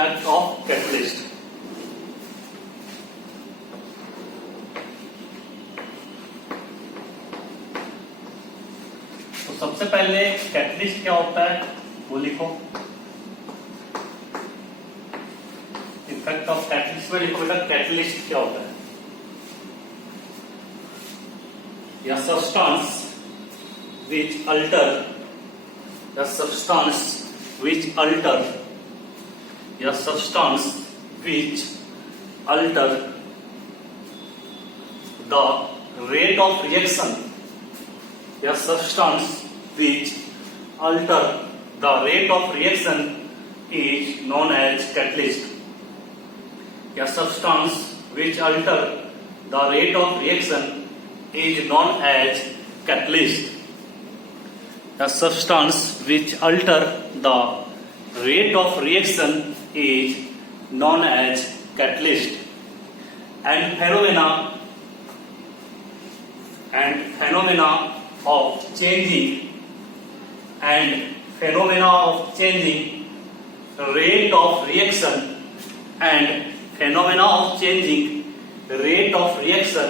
effect of catalyst. तो सबसे पहले कैटलिस्ट क्या होता है वो लिखो. इफेक्ट ऑफ कैटलिस्ट में लिखो बेटा कैटलिस्ट क्या होता है. या substance which alter the substance which alter the substance which alter the rate of reaction the substance which alter the rate of reaction is known as catalyst. The substance which alter the rate of reaction is known as catalyst. The substance which alter the rate of reaction is known as catalyst. And phenomena of changing rate of reaction and phenomena of changing rate of reaction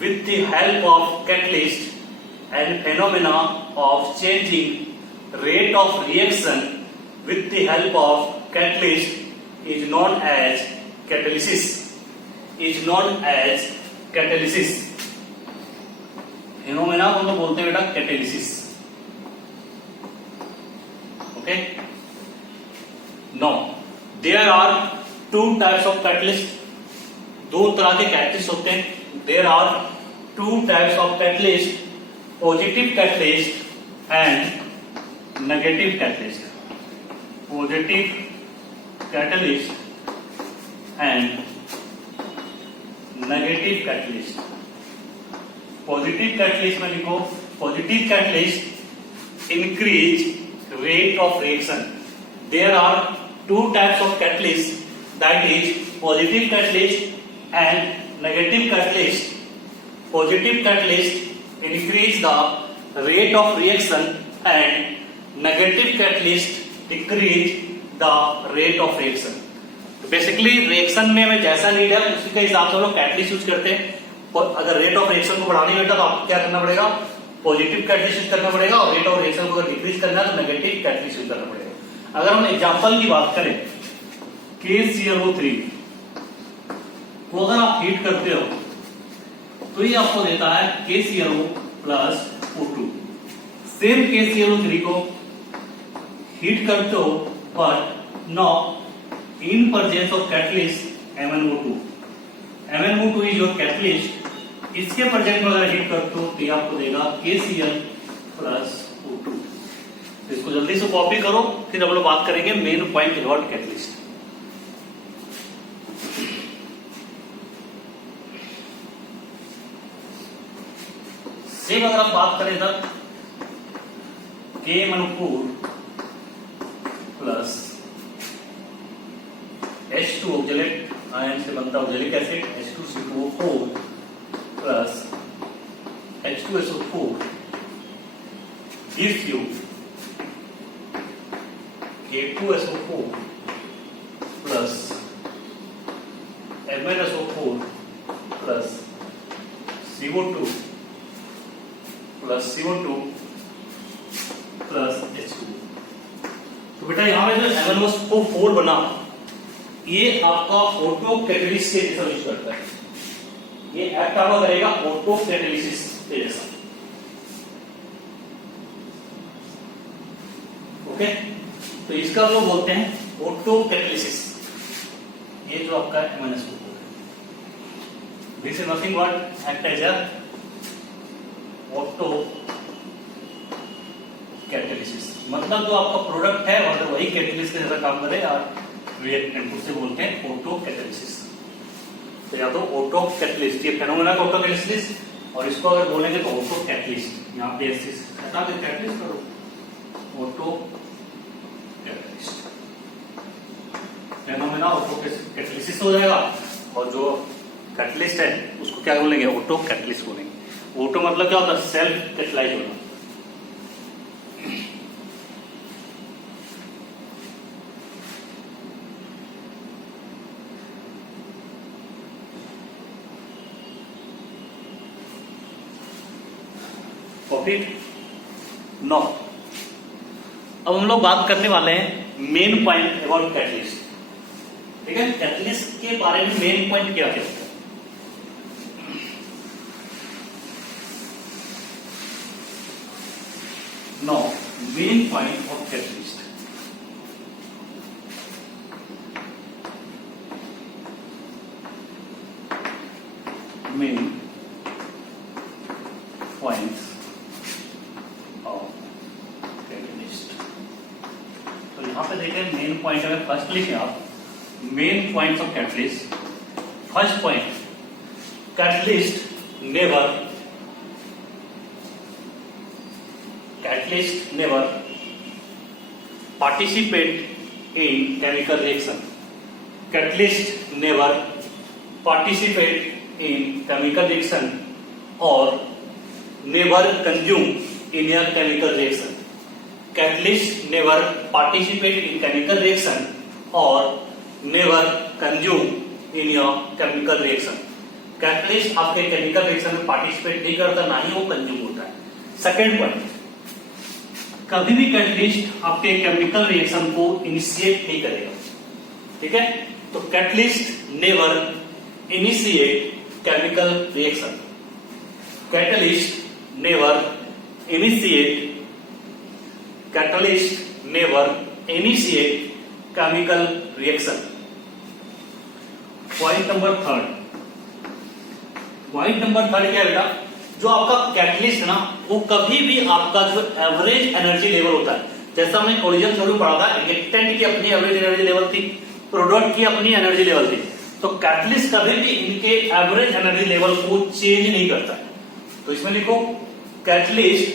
with the help of catalyst and phenomena of changing rate of reaction with the help of catalyst is known as catalysis. Phenomena को तो बोलते हैं बेटा catalysis. Okay. Now there are two types of catalyst. दो तरह के catalyst होते हैं. There are two types of catalyst, positive catalyst and negative catalyst. Positive catalyst and negative catalyst. Positive catalyst में लिखो positive catalyst increase rate of reaction. There are two types of catalyst, that is positive catalyst and negative catalyst. Positive catalyst increase the rate of reaction and negative catalyst decrease the rate of reaction. Basically reaction में हमें जैसा need है उसी के हिसाब से हम लोग कैटलिस्ट यूज करते हैं. अगर रेट ऑफ रिएक्शन को बढ़ानी बेटा तो आपको क्या करना पड़ेगा, पॉजिटिव कैटलिस्ट यूज करना पड़ेगा. और रेट ऑफ रिएक्शन को अगर डिक्रीज करना है तो नेगेटिव कैटलिस्ट यूज करना पड़ेगा. अगर हम एग्जांपल की बात करें KClO3 को अगर आप हीट करते हो तो ये आपको देता है KClO plus O2. Same KClO3 को हीट करते हो but not in presence of catalyst MnO2. MnO2 is your catalyst. इसके प्रेजेंट में अगर हीट करते हो तो ये आपको देगा KCl प्लस O2. इसको जल्दी से कॉपी करो, फिर हम लोग बात करेंगे main point about catalyst. Same अगर आप बात करें तब KMnO4 plus H2 oxalate ion से बनता oxalic acid H2CO4 plus H2SO4 gives you K2SO4 plus MnSO4 plus CO2 plus CO2 plus H2. तो बेटा यहां में जो MnSO4 बना ये आपका ऑटो कैटलिस्ट के जैसा यूज करता है. ये एक्ट आपका करेगा ऑटो कैटलिसिस के जैसा. ओके. तो इसका लोग बोलते हैं ऑटो कैटलिसिस. ये जो आपका MnSO4 है, this is nothing but act as a auto catalysis. मतलब जो आपका प्रोडक्ट है और वही कैटलिस्ट के जैसा काम करे और रिएक्टेंट, उसे बोलते हैं ऑटो कैटलिसिस. तो या तो ऑटो कैटलिस्ट, ये फेनोमेना का ऑटो कैटलिसिस, और इसको अगर बोलेंगे तो ऑटो कैटलिस्ट. यहाँ पे एसिस हटा के कैटलिस्ट करो, auto catalyst. Phenomena auto catalysis हो जाएगा और जो कैटलिस्ट है उसको क्या बोलेंगे, ऑटो कैटलिस्ट बोलेंगे. ऑटो मतलब क्या होता है, सेल्फ कैटलाइज होना. इट? नो। अब हम लोग बात करने वाले हैं मेन पॉइंट अबाउट कैटलिस्ट। ठीक है, कैटलिस्ट के बारे में मेन पॉइंट क्या क्या होता है? No, main point of catalyst, main points of catalyst. तो यहां पे देखें मेन पॉइंट अगर फर्स्ट लिखें आप, main points of catalyst. First point, catalyst never participate in chemical reaction. Catalyst never participate in chemical reaction or never consume in a chemical reaction. Catalyst never participate in chemical reaction or never consume in a chemical reaction. Catalyst आपके chemical reaction में participate नहीं करता, ना ही वो consume होता है। Second point, कभी भी कैटलिस्ट आपके केमिकल रिएक्शन को इनिशिएट नहीं करेगा। ठीक है, तो catalyst never initiate chemical reaction. Catalyst never initiate chemical reaction. Point number third क्या है बेटा? जो आपका कैटलिस्ट है ना, वो कभी भी आपका जो एवरेज एनर्जी लेवल होता है, जैसा हमने कोलिजन थ्योरी में पढ़ा था, रिएक्टेंट की अपनी एवरेज एनर्जी लेवल थी, प्रोडक्ट की अपनी एनर्जी लेवल थी, तो कैटलिस्ट कभी भी इनके एवरेज एनर्जी लेवल को चेंज नहीं करता है। तो इसमें लिखो, catalyst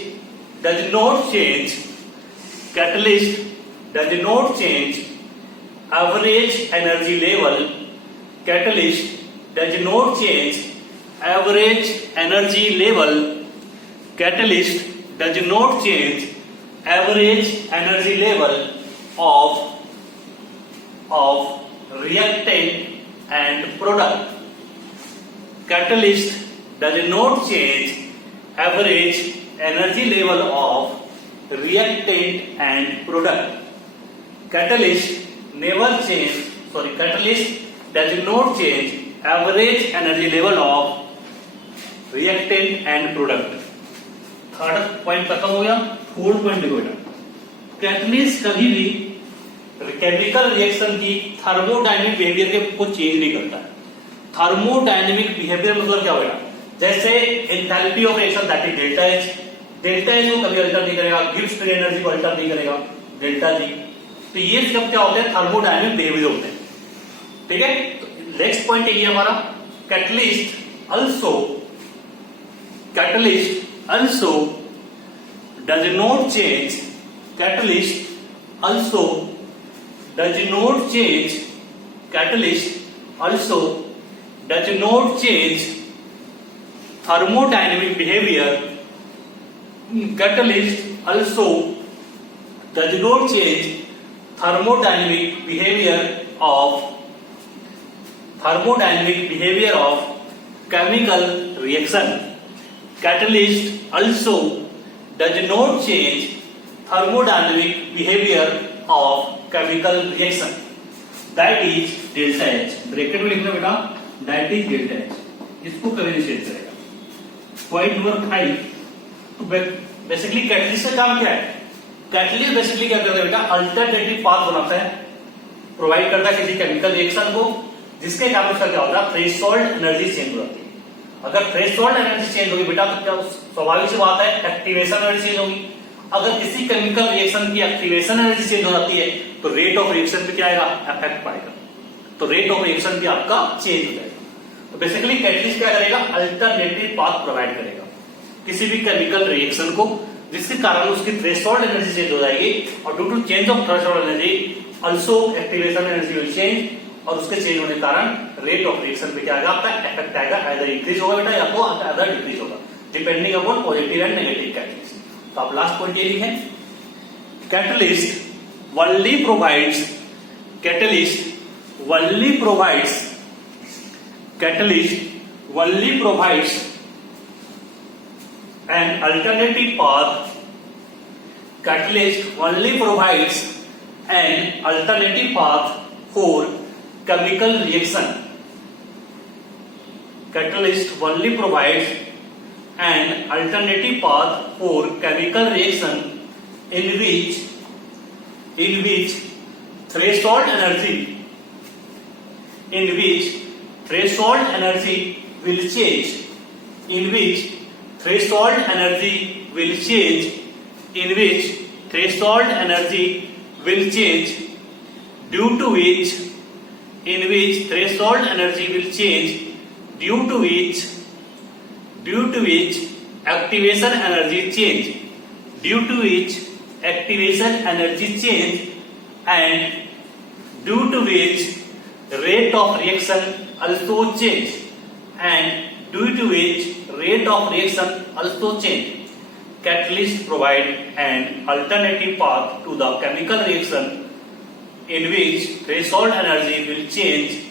does not change average energy level. Catalyst does not change average energy level. Catalyst does not change average energy level of reactant and product. Catalyst does not change average energy level of reactant and product. Catalyst does not change average energy level of reactant and product. Third point खत्म हो गया। Fourth point देखो बेटा, catalyst कभी भी chemical reaction की thermodynamic behaviour को change नहीं करता है। थर्मोडायनेमिक बिहेवियर मतलब क्या होगा? जैसे enthalpy of reaction that is delta H को कभी अल्टर नहीं करेगा, गिब्स फ्री एनर्जी को अल्टर नहीं करेगा, डेल्टा जी। तो ये सब क्या होते हैं? थर्मोडायनेमिक बिहेवियर होते हैं। ठीक है, तो नेक्स्ट पॉइंट ये हमारा, catalyst also does not change thermodynamic behavior. Catalyst also does not change thermodynamic behavior of chemical reaction. Catalyst also does not change thermodynamic behavior of chemical reaction. That is delta H. Bracket में लिखना बेटा, that is delta H. इसको कभी नहीं change करेगा। Point number 5, तो basically catalyst का काम क्या है? कैटलिस्ट बेसिकली क्या करता है बेटा? अल्टरनेटिव पाथ बनाता है, प्रोवाइड करता है किसी केमिकल रिएक्शन को, जिसके कारण उसका क्या होता है? थ्रेशोल्ड एनर्जी चेंज हो जाती है। अगर थ्रेशोल्ड एनर्जी चेंज होगी बेटा, तो क्या स्वाभाविक सी बात है, एक्टिवेशन एनर्जी चेंज होगी। अगर किसी केमिकल रिएक्शन की एक्टिवेशन एनर्जी चेंज हो जाती है, तो रेट ऑफ रिएक्शन पे क्या आएगा? इफेक्ट पाएगा। तो रेट ऑफ रिएक्शन भी आपका चेंज हो जाएगा। तो बेसिकली कैटलिस्ट क्या करेगा? अल्टरनेटिव पाथ प्रोवाइड करेगा किसी भी केमिकल रिएक्शन को, जिसके कारण उसकी थ्रेशोल्ड एनर्जी चेंज हो जाएगी, और due to change of threshold energy also activation energy will change, और उसके चेंज होने के कारण रेट ऑफ रिएक्शन पे क्या आएगा? आपका इफेक्ट आएगा, आइदर इंक्रीज होगा बेटा या तो अदर डिक्रीज होगा, depending upon positive and negative catalyst. तो आप लास्ट पॉइंट ये लिखें, catalyst only provides an alternative path catalyst only provides an alternative path for chemical reaction. Catalyst only provides an alternative path for chemical reaction in which threshold energy will change due to which activation energy change and due to which rate of reaction also change Catalyst provide an alternative path to the chemical reaction in which threshold energy will change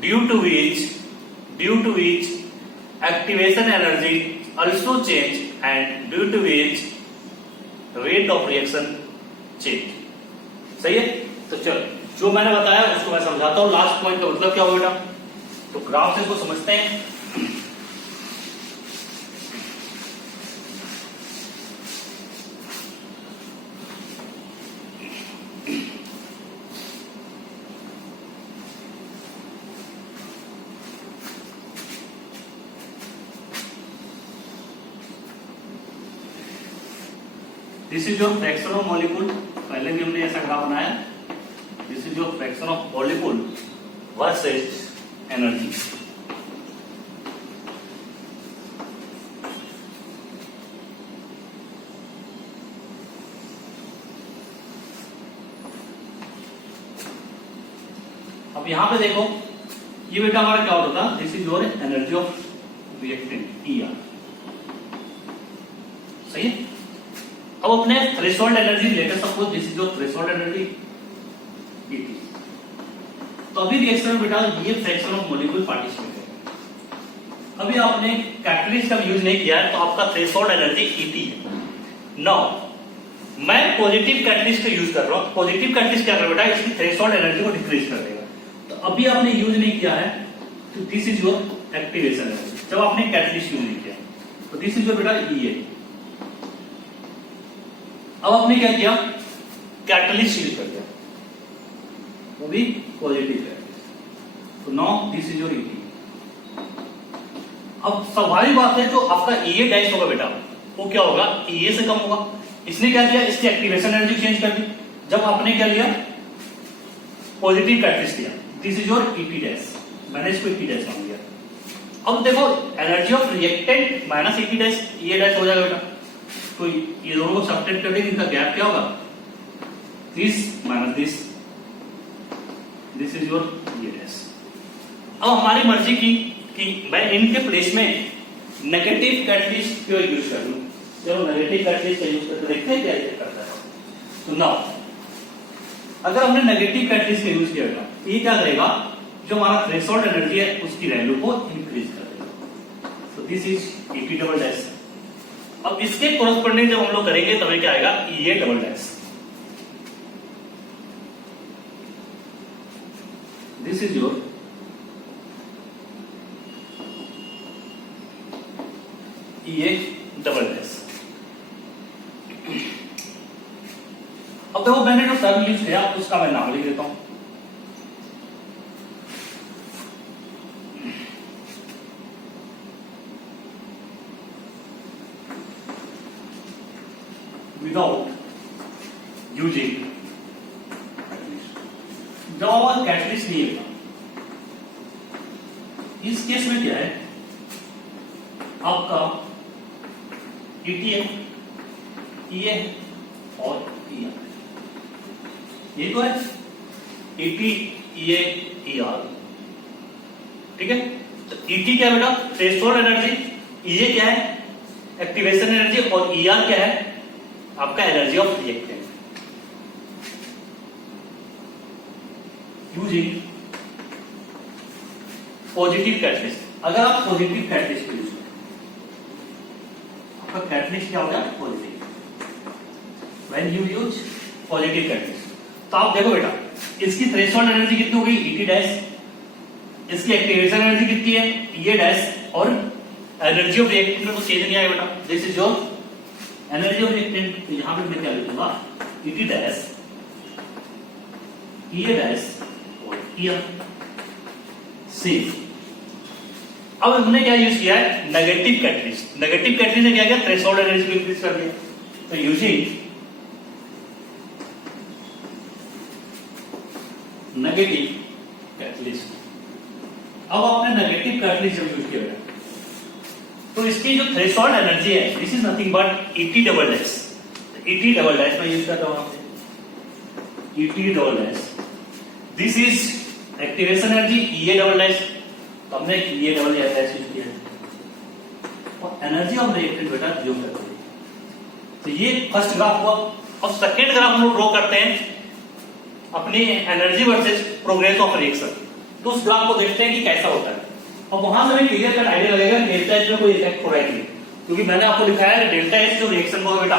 due to which activation energy also change and due to which rate of reaction change. सही है? तो चलो जो मैंने बताया उसको मैं समझाता हूँ. लास्ट पॉइंट का मतलब क्या होगा बेटा? तो ग्राफ से इसको समझते हैं. This is your fraction of molecule. पहले भी हमने ऐसा ग्राफ बनाया. This is your fraction of molecule versus energy. अब यहां पे देखो, ये बेटा हमारा क्या होता था? This is your energy of reactant ER. सही है? अब अपने थ्रेशोल्ड एनर्जी लेकर suppose this is your threshold energy ET. तो अभी रिएक्शन में बेटा ये फ्रैक्शन ऑफ मॉलिक्यूल पार्टिसिपेट है. अभी आपने कैटलिस्ट का यूज नहीं किया है तो आपका थ्रेशोल्ड एनर्जी ET है. नाउ मैं पॉजिटिव कैटलिस्ट का यूज कर रहा हूं. पॉजिटिव कैटलिस्ट क्या कर बेटा? इसकी थ्रेशोल्ड एनर्जी को डिक्रीज कर देगा. तो अभी आपने यूज नहीं किया है तो this is your activation energy. जब आपने कैटलिस्ट यूज नहीं किया तो दिस इज योर बेटा EA. अब आपने क्या किया? कैटलिस्ट यूज कर दिया, वो भी पॉजिटिव कैटलिस्ट. तो now this is your ET. अब स्वाभाविक बात है जो आपका EA डैश होगा बेटा वो क्या होगा? EA से कम होगा. इसने क्या किया? इसकी एक्टिवेशन एनर्जी चेंज कर दी. जब आपने क्या लिया? पॉजिटिव कैटलिस्ट लिया. This is your ET dash. मैंने इसको ET डैश मान लिया. अब देखो energy of reactant minus ET dash EA dash हो जाएगा बेटा. तो ये दोनों को सब्ट्रैक्ट कर देंगे. इनका गैप क्या होगा? This minus this. This is your EA dash. अब हमारी मर्जी की कि मैं इनके प्लेस में नेगेटिव कैटलिस्ट क्यों यूज कर लूं. चलो नेगेटिव कैटलिस्ट का यूज करके देखते हैं क्या ये करता है. तो नाउ अगर हमने नेगेटिव कैटलिस्ट का यूज किया था ये क्या करेगा? जो हमारा थ्रेशोल्ड एनर्जी है उसकी वैल्यू को इंक्रीज कर देगा. तो this is ET double dash. अब इसके कोरस्पोंडिंग जब हम लोग करेंगे तब क्या आएगा? EA double dash. This is your EA double dash. अब देखो मैंने जो टर्म यूज किया उसका मैं नाम लिख देता हूं. Without using catalyst. जब हमारा कैटलिस्ट नहीं है इस केस में क्या है? आपका ET है, EA और ER. ये तो है ET EA ER. ठीक है? तो ET क्या है बेटा? Threshold energy. EA क्या है? Activation energy. और ER क्या है? आपका energy of reactant. Using positive catalyst. अगर आप पॉजिटिव कैटलिस्ट यूज करें आपका आपका कैटलिस्ट क्या हो गया, positive, when you use positive catalyst. तो आप देखो बेटा, इसकी थ्रेशोल्ड एनर्जी कितनी हो गई, ET डैश, इसकी एक्टिवेशन एनर्जी कितनी है, EA डैश, और एनर्जी ऑफ रिएक्टेंट में तो चेंज नहीं आएगा बेटा, this is your energy of reactant. तो यहां पे मैं क्या लिखूंगा, ET डैश, EA डैश और EM सी। अब हमने क्या यूज किया है, नेगेटिव कैटलिस्ट। नेगेटिव कैटलिस्ट ने क्या किया, थ्रेशोल्ड एनर्जी को इंक्रीज कर दिया। तो यूजिंग नेगेटिव कैटलिस्ट, अब आपने नेगेटिव कैटलिस्ट जब यूज किया तो इसकी जो थ्रेशोल्ड एनर्जी है, this is nothing but ET double dash. ET double dash मैं यूज करता हूं, ET double dash, this is activation energy, EA double dash, तो हमने EA डबल डैश यूज किया, और एनर्जी ऑफ रिएक्टेंट बेटा जो करते हैं। तो ये फर्स्ट ग्राफ हुआ। और सेकेंड ग्राफ हम लोग ड्रॉ करते हैं अपनी energy versus progress of reaction. तो उस ग्राफ को देखते हैं कि कैसा होता है, और वहां से हमें क्लियर कट आइडिया लगेगा डेल्टा एच में कोई इफेक्ट हो रहा है, क्योंकि मैंने आपको लिखाया है डेल्टा एच जो रिएक्शन होगा बेटा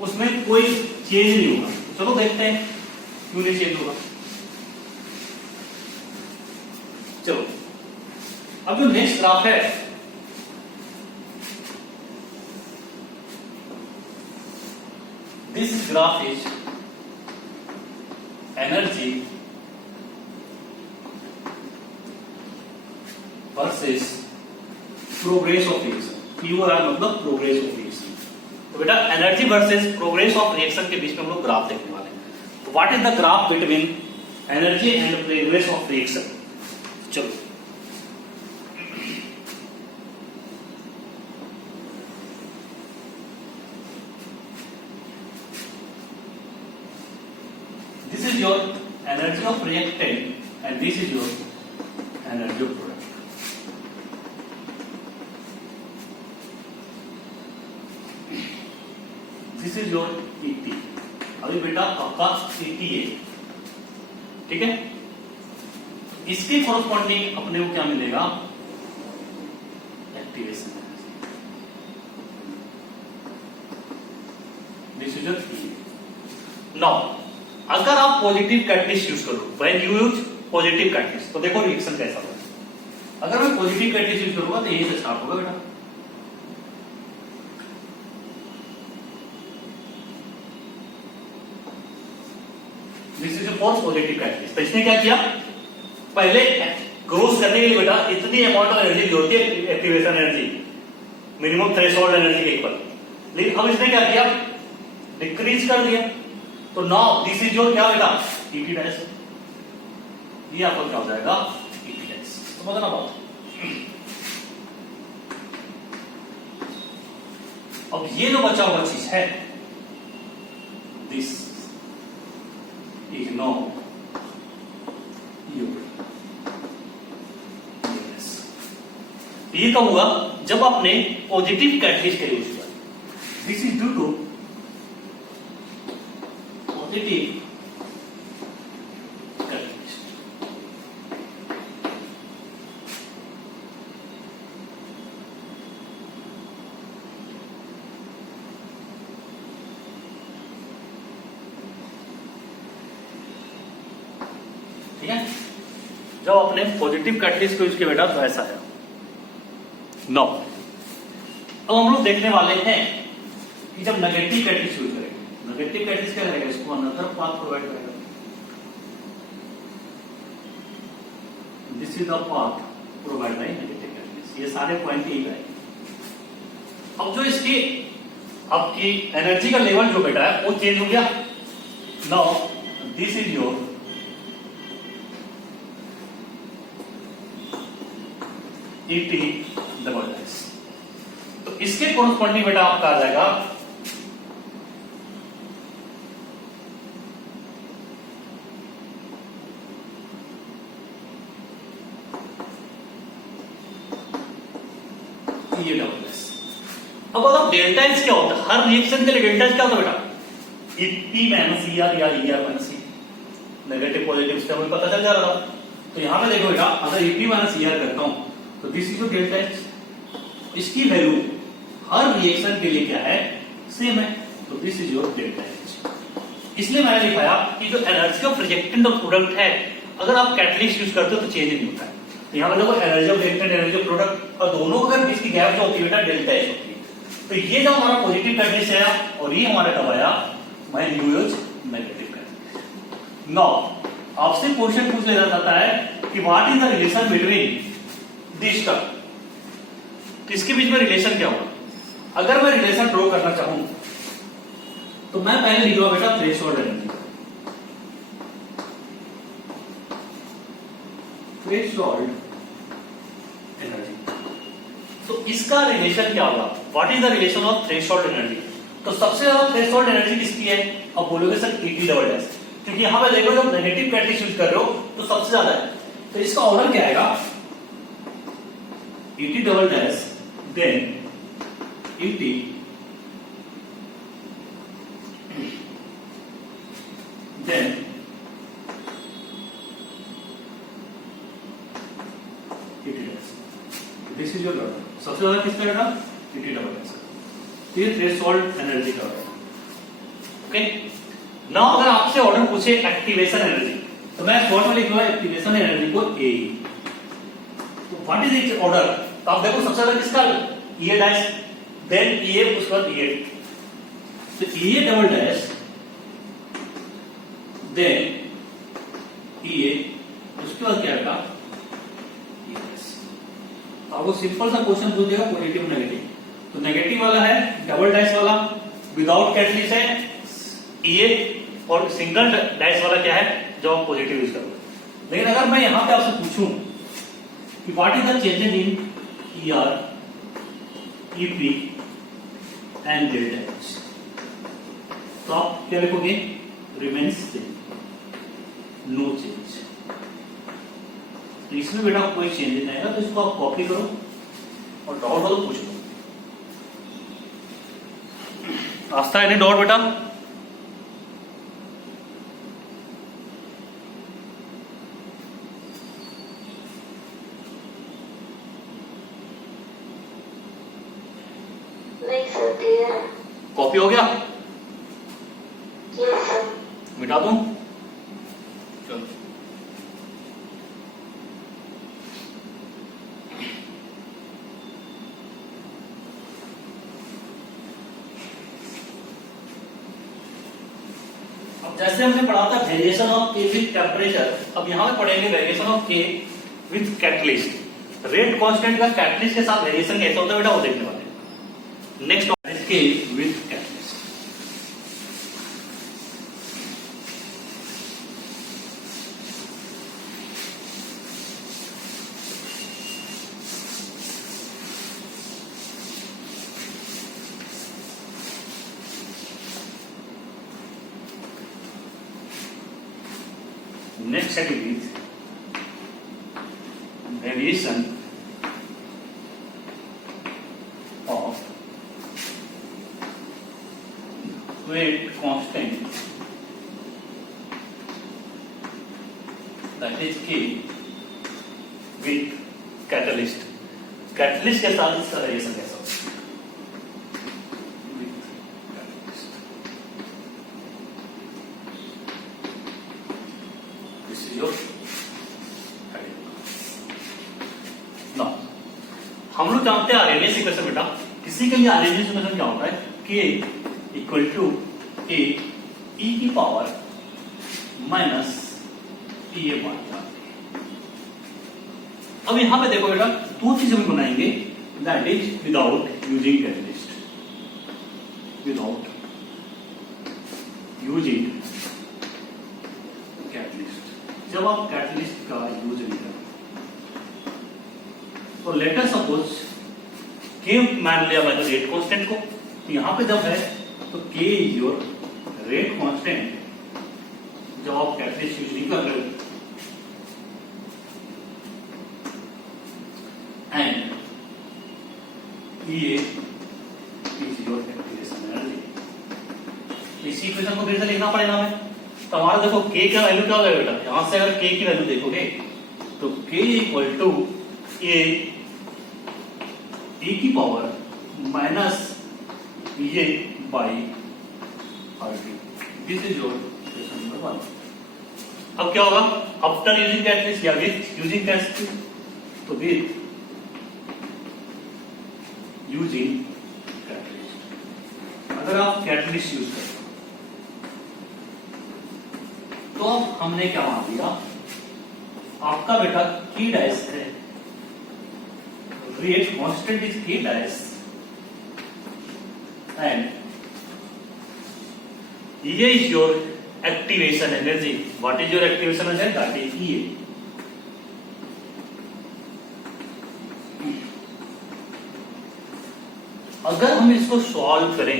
उसमें कोई चेंज नहीं होगा। चलो देखते हैं क्यों नहीं चेंज होगा। चलो अब जो नेक्स्ट ग्राफ है, this graph is energy versus progress of reaction, POR मतलब प्रोग्रेस ऑफ रिएक्शन। तो बेटा energy versus progress of reaction के बीच में हम लोग ग्राफ देखने वाले हैं। तो what is the graph between energy and progress of reaction. चलो this is your energy of reactant and this is your energy of product. This is your ET। अभी बेटा आपका ET है, ठीक है। इसके कॉरस्पॉन्डिंग अपने को क्या मिलेगा, activation. This is your ET। Now अगर आप पॉजिटिव कैटलिस्ट यूज करो, when you use positive catalyst, तो देखो रिएक्शन कैसा होगा। अगर मैं पॉजिटिव कैटलिस्ट यूज करूंगा तो यही से स्टार्ट होगा बेटा, this is for positive catalyst. तो इसने क्या किया, पहले ग्रोथ करने के लिए बेटा इतनी अमाउंट ऑफ एनर्जी जो होती है activation energy, minimum threshold energy के इक्वल, लेकिन अब इसने क्या किया, डिक्रीज कर दिया। तो नाउ दिस इज योर क्या बेटा, ET डैश, ये आपका क्या हो जाएगा, ET डैश। तो बताना बात, अब ये जो बचा हुआ चीज है, दिस इज नो ये कब हुआ, जब आपने पॉजिटिव कैटलिस्ट का यूज किया। This is due to positive catalyst. ठीक है, जब आपने पॉजिटिव कैटलिस्ट को यूज किया बेटा तो ऐसा है। नो, अब हम लोग देखने वाले हैं कि जब नेगेटिव कैटलिस्ट यूज करेंगे, नेगेटिव कैटलिस्ट क्या करेगा, इसको अनदर पाथ प्रोवाइड करेगा। This is the path provide by negative catalyst, ये सारे पॉइंट यही है। अब जो इसकी आपकी एनर्जी का लेवल जो बेटा है वो चेंज हो गया। Now this is your ET double dash. तो इसके कोरस्पॉन्डिंग बेटा आपका आ जाएगा ये डबल डैश। अब अगर डेल्टा एच क्या होता है, हर रिएक्शन के लिए डेल्टा एच क्या होता है बेटा, EP माइनस ER या ER minus E, negative positive से हमें पता चल जा रहा था। तो यहां पे देखो बेटा, अगर EP माइनस ER करता हूं तो this is your delta H. इसकी वैल्यू हर रिएक्शन के लिए क्या है, सेम है। तो this is your delta H. इसलिए मैंने लिखाया कि जो एनर्जी ऑफ रिएक्टेंट और प्रोडक्ट है, अगर आप कैटलिस्ट यूज करते हो तो चेंज नहीं होता है। यहाँ पर देखो energy of reactant, energy of product, और दोनों का अगर इसकी गैप जो होती है बेटा डेल्टा एच होती है। तो ये जो हमारा पॉजिटिव कैटलिस्ट है और ये हमारा कब आया, मैं यूज नेगेटिव कैटलिस्ट। नाउ आपसे क्वेश्चन पूछ लिया जाता है कि what is the relation between this term, तो इसके बीच में रिलेशन क्या होगा। अगर मैं रिलेशन ड्रॉ करना चाहूं तो मैं पहले लिखूंगा बेटा थ्रेशोल्ड एनर्जी। थ्रेशोल्ड एनर्जी, तो इसका रिलेशन क्या होगा, what is the relation of threshold energy. तो सबसे ज्यादा थ्रेशोल्ड एनर्जी किसकी है, अब बोलोगे सर Ep डबल डैश, क्योंकि यहां पे देखो जब नेगेटिव कैटलिस्ट यूज कर रहे हो तो सबसे ज्यादा है। तो इसका ऑर्डर क्या आएगा, Et double dash then Et then Et dash. This is your order. सबसे ज्यादा किसका रहेगा, Et डबल डैश। ये थ्रेशोल्ड एनर्जी का ऑर्डर। ओके, नाउ अगर आपसे ऑर्डर पूछे एक्टिवेशन एनर्जी, तो मैं शॉर्ट में लिखूंगा एक्टिवेशन एनर्जी को ए। तो व्हाट इज इट ऑर्डर, तो आप देखो सबसे ज्यादा किसका, E डैश, देन E, उसके बाद E। तो E double dash then E, उसके बाद क्या आएगा, E डैश। तो आपको सिंपल सा क्वेश्चन पूछ देगा पॉजिटिव नेगेटिव, तो नेगेटिव वाला है डबल डैश वाला, विदाउट कैटलिस्ट है E, और सिंगल डैश वाला क्या है जो आप पॉजिटिव यूज करोगे। लेकिन अगर मैं यहां पे आपसे पूछूं कि what is the changes in ER, EP and delta H, तो आप क्या लिखोगे, रिमेन्स सेम, नो चेंज। तो इसमें बेटा कोई चेंज नहीं आएगा, तो इसको आप कॉपी करो और डाउट हो तो पूछ लो। रास्ता है नहीं डाउट बेटा, कॉपी हो गया, यस सर। मिटा दूं, चलो। अब जैसे हमने पढ़ा था वेरिएशन ऑफ के विद टेम्परेचर, अब यहां पे पढ़ेंगे वेरिएशन ऑफ के विद कैटलिस्ट। रेट कांस्टेंट का कैटलिस्ट के साथ वेरिएशन कैसा होता है बेटा, वो देखने वाले हैं। नेक्स्ट के with catalyst, next set is variation of weight constant, that is K with catalyst। Catalyst के साथ इसका वेरिएशन कैसा होता है, with catalyst। This is your now हम लोग जानते हैं आरएनएस इक्वेशन बेटा। किसी के लिए आरएनएस इक्वेशन क्या होता है, K इक्वल टू ए ई की पावर माइनस E ए बार। अब यहां पे देखो बेटा दो चीजें हम बनाएंगे, that is without using catalyst, without using catalyst. जब आप कैटलिस्ट का यूज नहीं करें तो लेट अस सपोज के मान लिया मैंने रेट कांस्टेंट को, तो यहां पे जब है तो के इज योर रेट कांस्टेंट जब आप कैटलिस्ट यूज नहीं कर रहे हो, एंड ये इज योर एक्टिवेशन एनर्जी। इसी इक्वेशन को फिर से लिखना पड़ेगा हमें। तो हमारा देखो के का वैल्यू क्या होगा बेटा, यहां से अगर के की वैल्यू देखोगे तो के इक्वल टू ए ई की पावर माइनस ये by R T. This is your question number 1। अब क्या होगा, आफ्टर यूजिंग कैटलिस्ट या विथ यूजिंग कैटलिस्ट? तो विथ यूजिंग कैटलिस्ट, अगर आप कैटलिस्ट यूज करते हो तो अब हमने क्या मान लिया, आपका बेटा की डैश है, rate constant is k dash and ये is your activation energy. What is your activation energy? That is E. अगर हम इसको सॉल्व करें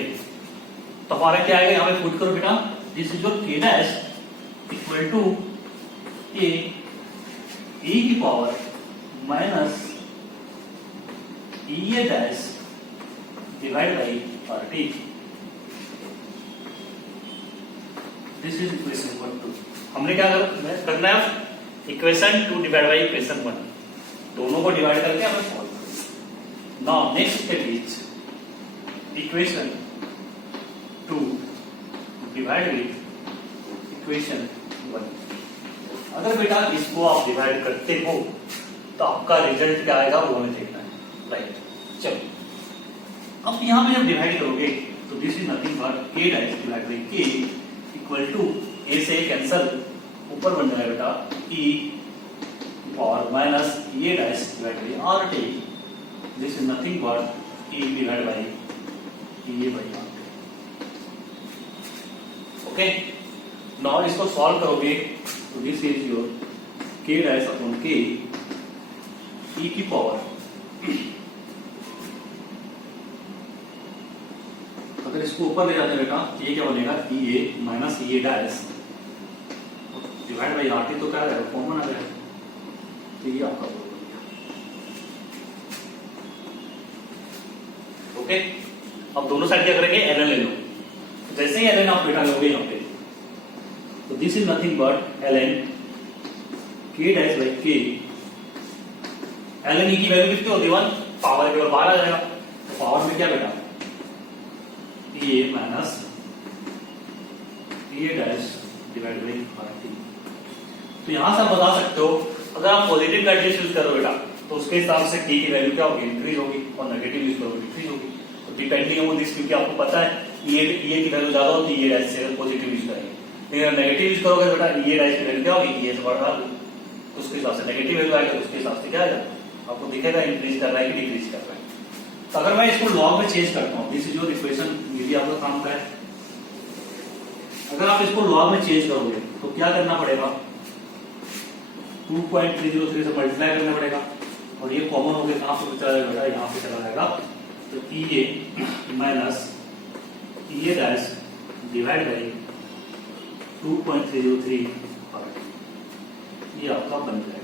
तो हमारा क्या आएगा, यहां पे पुट करो बेटा, this is your k dash equal to ए ई की power minus E A dash divide by R T. This is equation number 2। हमने क्या करना है, इक्वेशन 2 डिवाइड बाई इक्वेशन 1, दोनों को डिवाइड करके हमें सॉल्व करना। Now next step is equation 2 divide with equation 1। अगर बेटा इसको आप डिवाइड करते हो तो आपका रिजल्ट क्या आएगा वो हमें देखना है, राइट। चलो अब यहां पे जब डिवाइड करोगे तो this is nothing but A dash divide by k equal to, A से कैंसल, ऊपर बन जाएगा बेटा E power minus A dash divide by R T. This is nothing but E divide by ये by R T. Okay, now इसको solve करोगे तो this is your k dash upon k E की power, अगर इसको ऊपर ले जाते हैं बेटा तो ये क्या बनेगा, E A minus E A dash divide by R T. तो क्या रहेगा, कॉमन आ जाएगा, तो ये आपका बन गया। ओके, अब दोनों साइड क्या करेंगे, एल एन ले लो। जैसे ही एल एन आप बेटा लोगे यहाँ पे तो this is nothing but L N K dash by K. L N E की वैल्यू कितनी होती है, 1, पावर केवल बाहर आ जाएगा, तो पावर में क्या बेटा A minus A dash divide by R T. तो यहां से आप बता सकते हो, अगर आप पॉजिटिव कैटलिस्ट यूज करो बेटा तो उसके हिसाब से टी की वैल्यू क्या होगी, इंक्रीज होगी, और नेगेटिव यूज करोगे डिक्रीज होगी। तो डिपेंडिंग ऑन दिस, क्योंकि आपको पता है ये की वैल्यू ज्यादा होती है डैश से, अगर पॉजिटिव यूज करेंगे। लेकिन अगर नेगेटिव यूज करोगे बेटा ये डैश की वैल्यू क्या होगी, ये से बढ़ा दो, तो उसके हिसाब से नेगेटिव वैल्यू आएगा, तो उसके हिसाब से क्या आएगा, आपको दिखेगा इंक्रीज कर रहा है कि डिक्रीज कर रहा है। तो अगर मैं इसको लॉग में चेंज करता हूं, दिस इज योर इक्वेशन, ये भी आपका काम का है। अगर आप इसको लॉग में चेंज करोगे तो क्या करना पड़ेगा, 2.303 से मल्टीप्लाई करना पड़ेगा, और ये कॉमन होकर कहां पे चला जाएगा बेटा, यहां पे चला जाएगा। तो E A minus E A dash divide by 2.303 ये आपका बन जाएगा।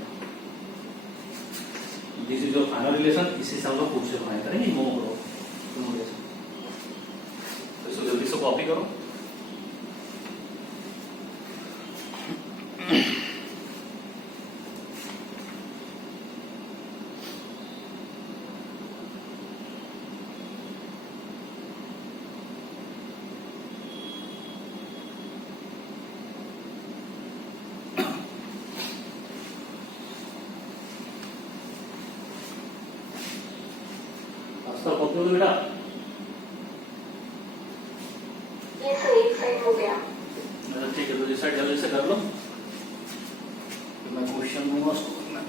This is your final relation. इसी से हम लोग पूछ से बनाए करेंगे मोमो करो, तो इसको जल्दी से कॉपी करो। कॉपी हो बेटा, ये सही सही हो गया। ठीक है, तो इस साइड जल्दी से कर लो, मैं क्वेश्चन दूंगा उसको करना।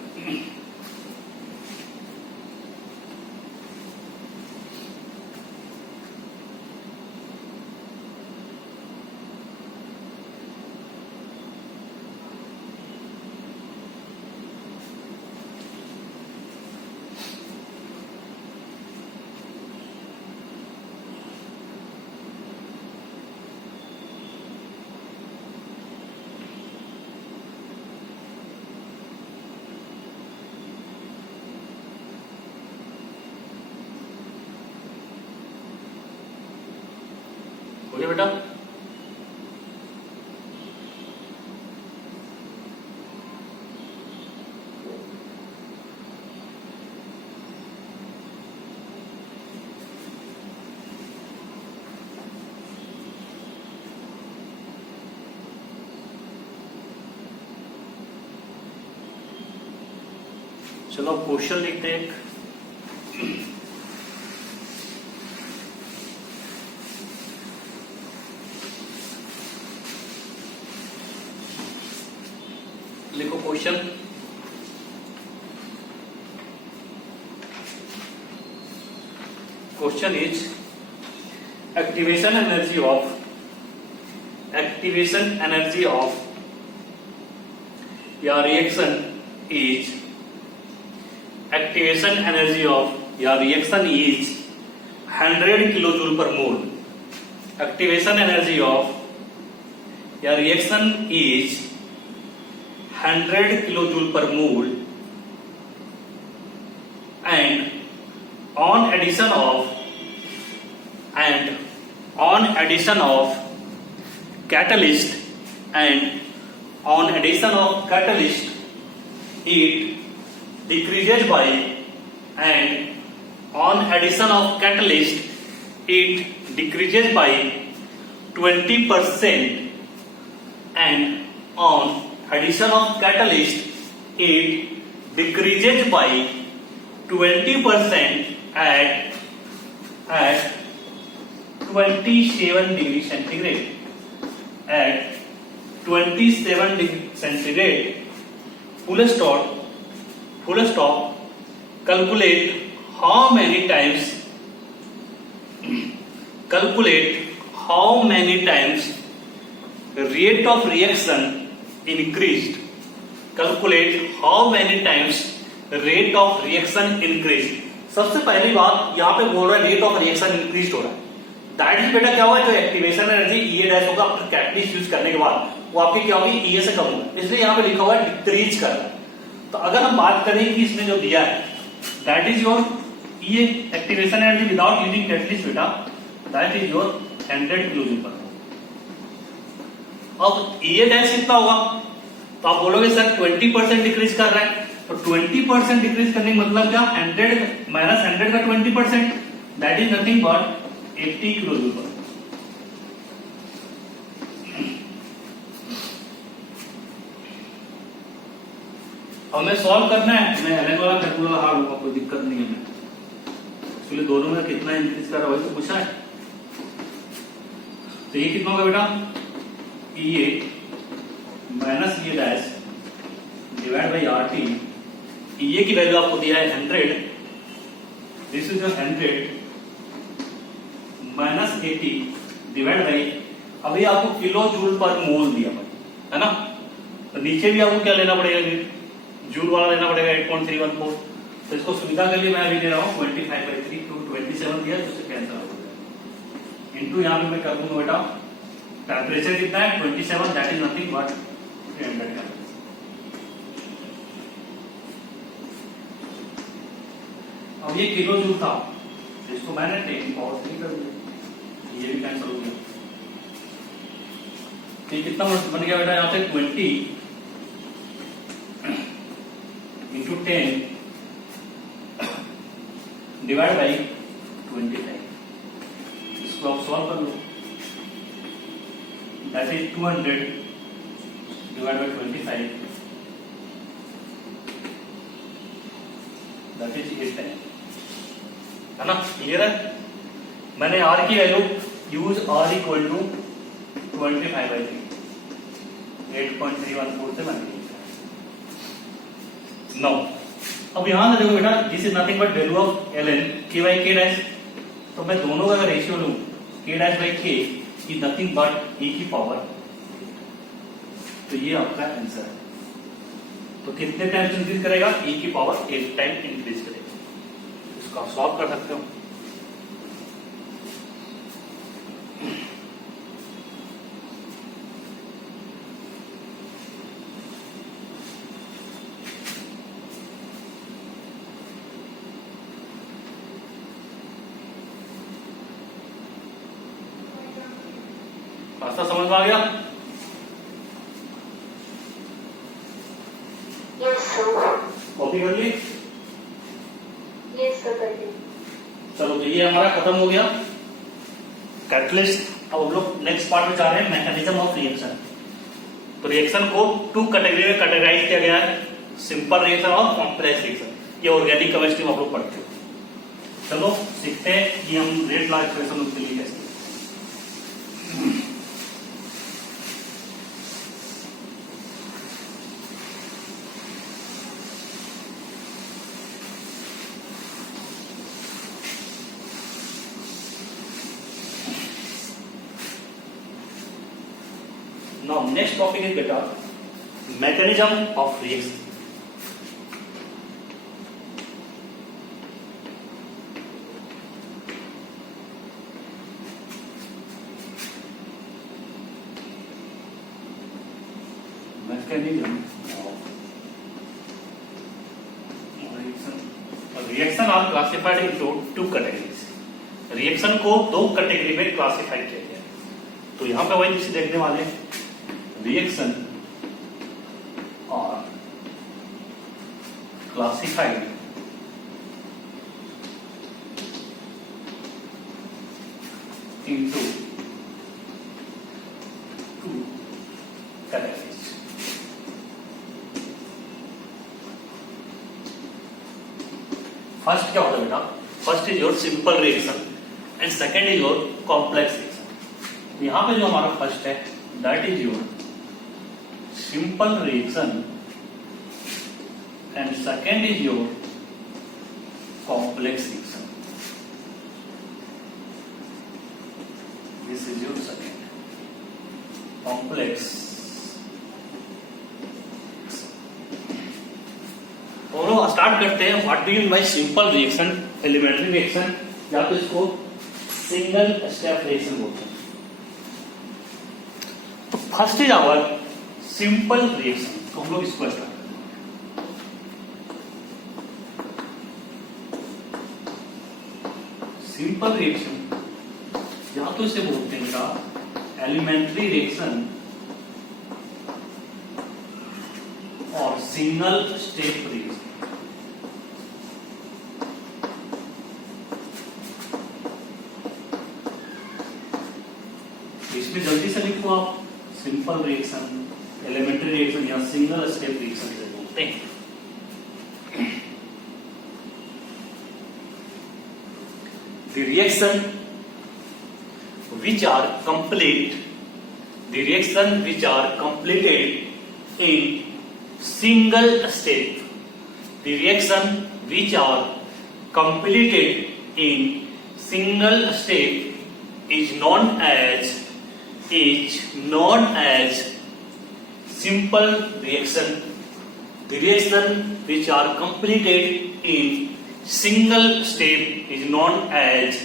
हो गया बेटा, चलो क्वेश्चन लिखते हैं एक। लिखो question. Question is activation energy of your reaction is 100 kilojoule per mole. Activation energy of your reaction is 100 kilojoule per mole, and on addition of catalyst it decreases by 20%, and on addition of catalyst it decreases by 20% at 27 degree centigrade. At 27 degree centigrade, full stop. Calculate how many times rate of reaction increased. Calculate how many times rate of reaction increased. सबसे पहली बात यहाँ पे बोल रहा है rate of reaction increase हो रहा है। दैट इज बेटा क्या हुआ, जो एक्टिवेशन एनर्जी ई डैश होगा अपने कैटलिस्ट यूज करने के बाद वो आपकी क्या होगी, ई से कम होगी, इसलिए यहाँ पे लिखा हुआ है डिक्रीज कर रहा है। तो अगर हम बात करें कि इसमें जो दिया है that is your E activation energy without using catalyst बेटा, दैट इज योर 100 किलोजूल पर। अब ई डैश कितना होगा, तो आप बोलोगे सर 20% डिक्रीज कर रहा है, तो 20% डिक्रीज करने का मतलब क्या, 100 माइनस 100 का 20%, that is nothing but 80 kilojoule पर। हमें सॉल्व करना है, मैं एलन वाला कैलकुलेटर हार्ड होगा, कोई दिक्कत नहीं है। मैं एक्चुअली दोनों में कितना इंक्रीज कर रहा है वही तो पूछा है। तो ये कितना होगा बेटा, ये माइनस ये dash divide by R T. ये की वैल्यू आपको दिया है 100, this is your 100 minus 80 divide by, अभी आपको किलो जूल पर मोल दिया है ना, तो नीचे भी आपको क्या लेना पड़ेगा, जूल वाला लेना पड़ेगा 8.314। तो इसको सुविधा के लिए मैं अभी दे रहा हूँ 25/3 टू 27 दिया, तो उससे कैंसिल हो जाएगा। इंटू यहाँ पे मैं कर दूंगा बेटा, टेम्परेचर कितना है 27, दैट इज नथिंग बट 300 का। अब ये किलो जूल था, इसको मैंने 10³ कर दिया, ये भी कैंसिल हो गया। तो ये कितना बन गया बेटा, यहाँ पे 20 इंटू 10 डिवाइड बाई 25। इसको आप सॉल्व कर लो, that is 200 divide by 25, that is 8 है ना, क्लियर है। मैंने आर की value use R equal to 25/3 8.314 से मैंने नो। अब यहां से देखो बेटा, this is nothing but value of ln k by k dash, तो मैं दोनों का रेशियो लूं k dash by k is nothing but e की पावर, तो ये आपका आंसर है। तो कितने टाइम्स इंक्रीज करेगा, e की पावर 8 टाइम इंक्रीज करेगा। इसको आप सॉल्व कर सकते हो। रास्ता समझ में आ गया? Yes sir. कॉपी कर ली? यस सर कर ली। चलो तो ये हमारा खत्म हो गया कैटलिस्ट। अब हम लोग नेक्स्ट पार्ट में जा रहे हैं, मैकेनिज्म ऑफ रिएक्शन। तो रिएक्शन को 2 कैटेगरी में कैटेगराइज किया गया है, सिंपल रिएक्शन और कॉम्प्लेक्स रिएक्शन। ये ऑर्गेनिक केमिस्ट्री में आप लोग पढ़ते हो। चलो सीखते हैं कि हम रेट लॉ एक्सप्रेशन उसके लिए कैसे। Now next topic is beta mechanism of reaction. Mechanism of reaction. Reaction are classified into two categories. Reaction को दो कैटेगरी में क्लासिफाई किया गया है। तो यहां पे वही चीज देखने वाले हैं, reaction are classified into two categories. First क्या होता है बेटा? First is your simple reaction and second is your complex reaction. यहां पे जो हमारा फर्स्ट है that is your simple reaction and second is your complex reaction. This is your second complex. तो हम लोग स्टार्ट करते हैं what do you mean by simple reaction, elementary reaction या तो इसको सिंगल स्टेप रिएक्शन बोलते हैं। तो first is our simple reaction, तो हम लोग इसको स्टार्ट करते हैं। सिंपल रिएक्शन या तो इसे बोलते हैं बेटा एलिमेंट्री रिएक्शन और सिंगल स्टेप रिएक्शन। इसमें जल्दी से लिखो आप, सिंपल रिएक्शन, एलिमेंट्री रिएक्शन या सिंगल स्टेप रिएक्शन से बोलते हैं। The reaction which are complete, the reaction which are completed in single step, the reaction which are completed in single step is known as simple reaction. The reaction which are completed in single step is known as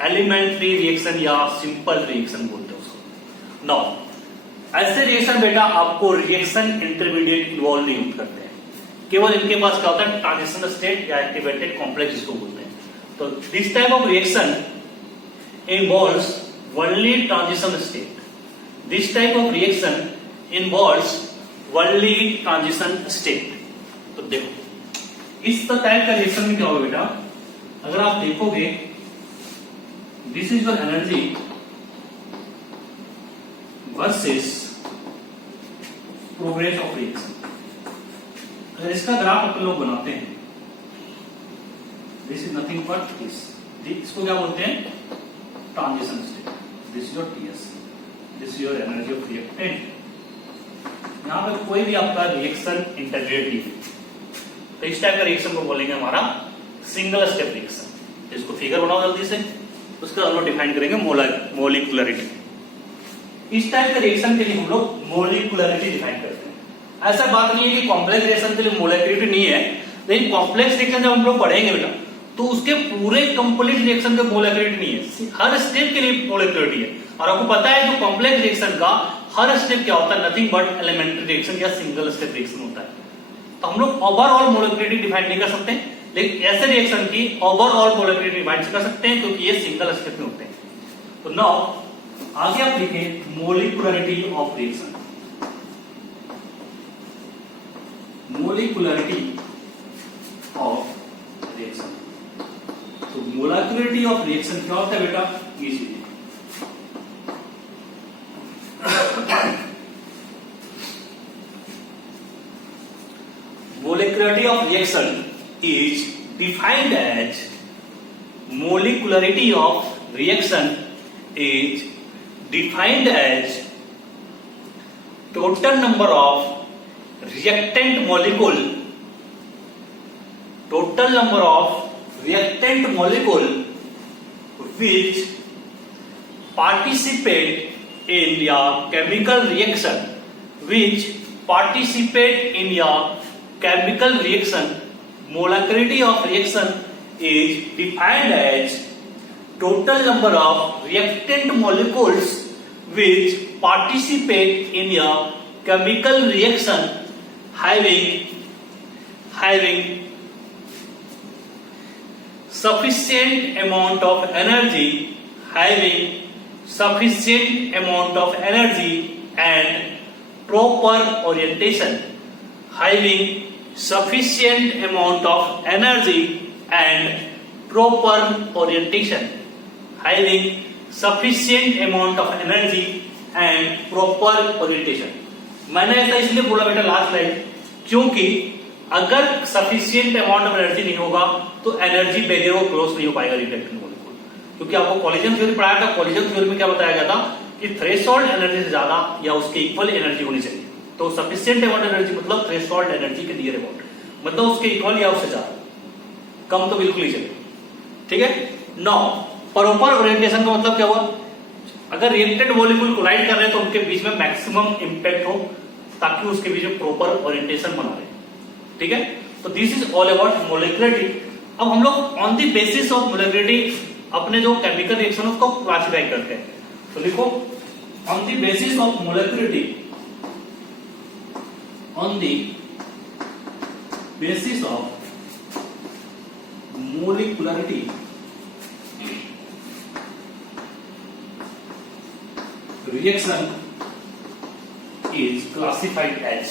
elementary reaction या simple reaction बोलते हैं उसको। Now ऐसे reaction बेटा आपको reaction intermediate involve नहीं करते हैं, केवल इनके पास क्या होता है ट्रांजिशन स्टेट या एक्टिवेटेड कॉम्प्लेक्स जिसको बोलते हैं। तो this type of reaction involves only transition state. This type of reaction involves only transition state. तो देखो इस टाइप का रिएक्शन में क्या होगा बेटा, अगर आप देखोगे this is your energy versus progress of reaction. अगर इसका ग्राफ अपन लोग बनाते हैं, this is nothing but this, इसको क्या बोलते हैं transition state. This is your TS, this is your energy of reactant. यहां पे कोई भी आपका रिएक्शन इंटीग्रेट नहीं है, तो इस टाइप का रिएक्शन को बोलेंगे हमारा सिंगल स्टेप रिएक्शन। इसको फिगर बनाओ जल्दी से, उसका हम लोग डिफाइन करेंगे मोलिकुलरिटी। इस टाइप के रिएक्शन के लिए हम लोग मोलिकुलरिटी डिफाइन करते हैं। ऐसा बात नहीं है कि कॉम्प्लेक्स रिएक्शन के लिए मोलिकुलरिटी नहीं है, लेकिन कॉम्प्लेक्स रिएक्शन जब हम लोग पढ़ेंगे बेटा तो उसके पूरे कंप्लीट रिएक्शन के मोलिकुलरिटी नहीं है, हर स्टेप के लिए मोलिकुलरिटी है। और आपको पता है जो कॉम्प्लेक्स रिएक्शन का हर स्टेप क्या होता है, नथिंग बट एलिमेंट्री रिएक्शन या सिंगल स्टेप रिएक्शन होता है। तो हम लोग ओवरऑल मोलिकुलरिटी डिफाइन नहीं कर सकते, लेकिन ऐसे रिएक्शन की ओवरऑल मोलिकुलरिटी डिफाइन कर सकते हैं क्योंकि ये सिंगल स्टेप में होते हैं। तो नाउ आगे आप लिखें molecularity of reaction. Molecularity of reaction, तो मोलिकुलरिटी ऑफ रिएक्शन क्या होता है बेटा, ये चीजें molecularity of reaction is defined as molecularity of reaction is defined as total number of reactant molecule which participate in a chemical reaction, molecularity of reaction is defined as total number of reactant molecules which participate in a chemical reaction having sufficient amount of energy and proper orientation, मैंने ऐसा इसलिए बोला बेटा last line, क्योंकि अगर sufficient amount of energy नहीं होगा तो एनर्जी बैरियर को क्रॉस नहीं हो पाएगा रिएक्टेंट मॉलिक्यूल। क्योंकि आपको कॉलिजन थ्योरी पढ़ाया था, कॉलिजन थ्योरी में क्या बताया गया था कि थ्रेशोल्ड एनर्जी से ज्यादा या उसके इक्वल एनर्जी होनी चाहिए। तो सफिशिएंट अमाउंट एनर्जी मतलब थ्रेशोल्ड एनर्जी के नियर अबाउट, मतलब उसके इक्वल या उससे ज्यादा, कम तो बिल्कुल ही चले। ठीक है। नौ प्रॉपर ओरिएंटेशन का मतलब क्या हुआ, अगर रिएक्टेंट मॉलिक्यूल कोलाइड कर रहे हैं तो उनके बीच में मैक्सिमम इंपैक्ट हो ताकि उसके बीच में प्रॉपर ओरिएंटेशन बना रहे। ठीक है। तो this is all about molecularity. अब हम लोग on the basis of molecularity अपने जो केमिकल रिएक्शन उसको क्लासिफाई करते हैं। तो लिखो on the basis of molecularity, on the basis of molecularity reaction is classified as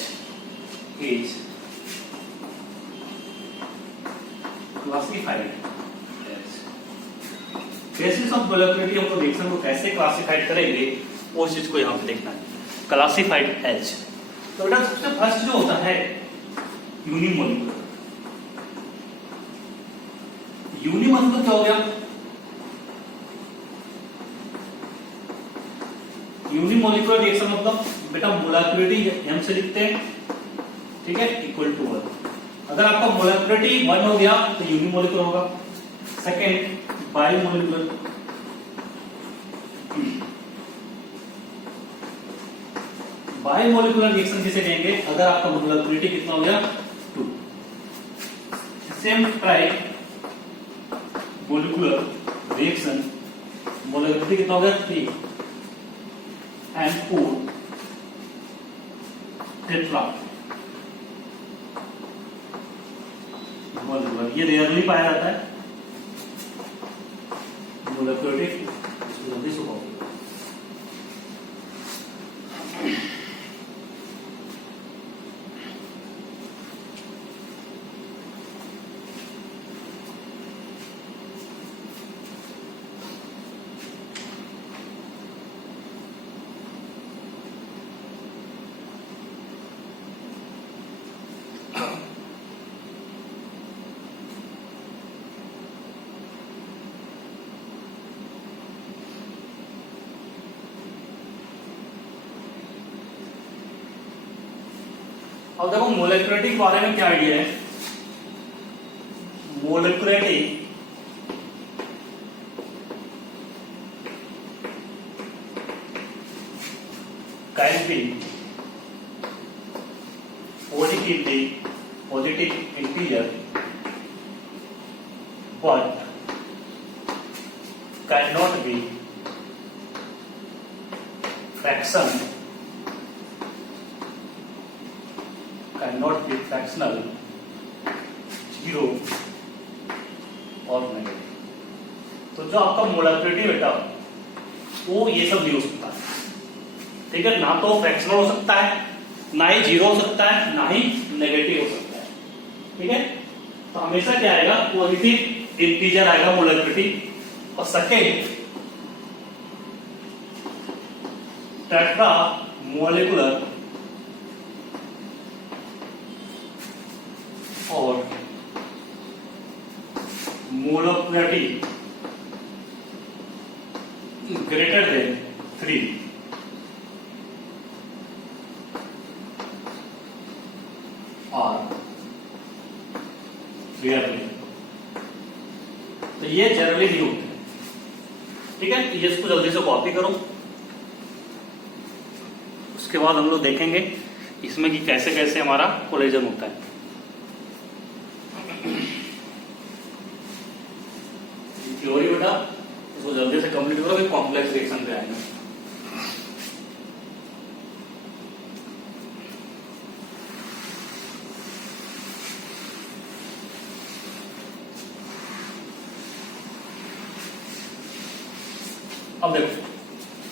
basis of molecularity. हम रिएक्शन को कैसे क्लासिफाइड करेंगे उस चीज को यहां पे देखना है, क्लासिफाइड एज। तो बेटा सबसे फर्स्ट जो होता है यूनिमोलिकुलर। यूनिमोलिकुलर क्या हो गया, यूनिमोलिकुलर रिएक्शन मतलब बेटा मोलेकुलरिटी एम से लिखते हैं, ठीक है, इक्वल टू 1। अगर आपका मोलेकुलरिटी 1 हो गया तो यूनिमोलिकुलर होगा। सेकेंड बायोमोलिकुलर, बायोमोलिकुलर रिएक्शन जिसे कहेंगे अगर आपका मोलेकुलरिटी कितना हो गया 2। Same try molecular reaction, molecularity कितना हो गया 3 and 4 टेट्रा मोलिकुलर। ये रेयरली पाया जाता है मोलेकुलरिटी, इसको जल्दी से हो। अब देखो मोलेकुलरिटी के बारे में क्या आइडिया है। Molecularity can be positive integer but can not be fraction, cannot be fractional, 0 और नेगेटिव। तो जो आपका मोलेकुलरिटी बेटा वो ये सब नहीं हो सकता, ठीक है, ना तो फ्रैक्शनल हो सकता है, ना ही 0 हो सकता है, ना ही नेगेटिव हो सकता है। ठीक है। तो हमेशा क्या आएगा, पॉजिटिव इंटीजर आएगा मोलेकुलरिटी। और सेकेंड टेट्रा मोलिकुलर और मोलकुलरिटी greater than 3 और rarely, तो ये जनरली नहीं होते। ठीक है, तो ये इसको जल्दी से कॉपी करो। उसके बाद हम लोग देखेंगे इसमें कि कैसे कैसे हमारा कोलिजन होता है। थ्योरी बेटा इसको जल्दी से कंप्लीट करो, फिर कॉम्प्लेक्स रिएक्शन पे आएंगे। अब देखो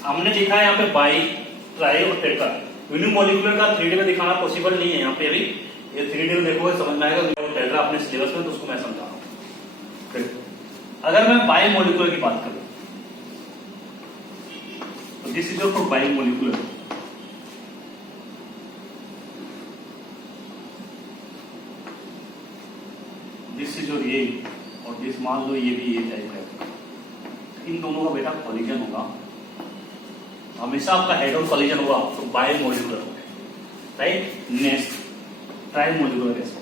हमने लिखा है यहाँ पे बाई, ट्राई और टेट्रा। यूनिमोलिकुलर का 3D में दिखाना पॉसिबल नहीं है यहाँ पे अभी। ये 3D में देखोगे समझ में आएगा। टेट्रा अपने सिलेबस में, तो उसको मैं समझा रहा हूँ। अगर मैं बाई मोलिकुलर की बात करूं तो this is your by molecular. This is your ये, और दिस मान लो ये भी ये टाइप है। इन दोनों का बेटा कॉलिजन होगा, हमेशा आपका हेड ऑन कॉलिजन होगा तो बाई मोलिकुलर होगा, राइट। नेक्स्ट ट्राई मोलिकुलर कैसे होगा?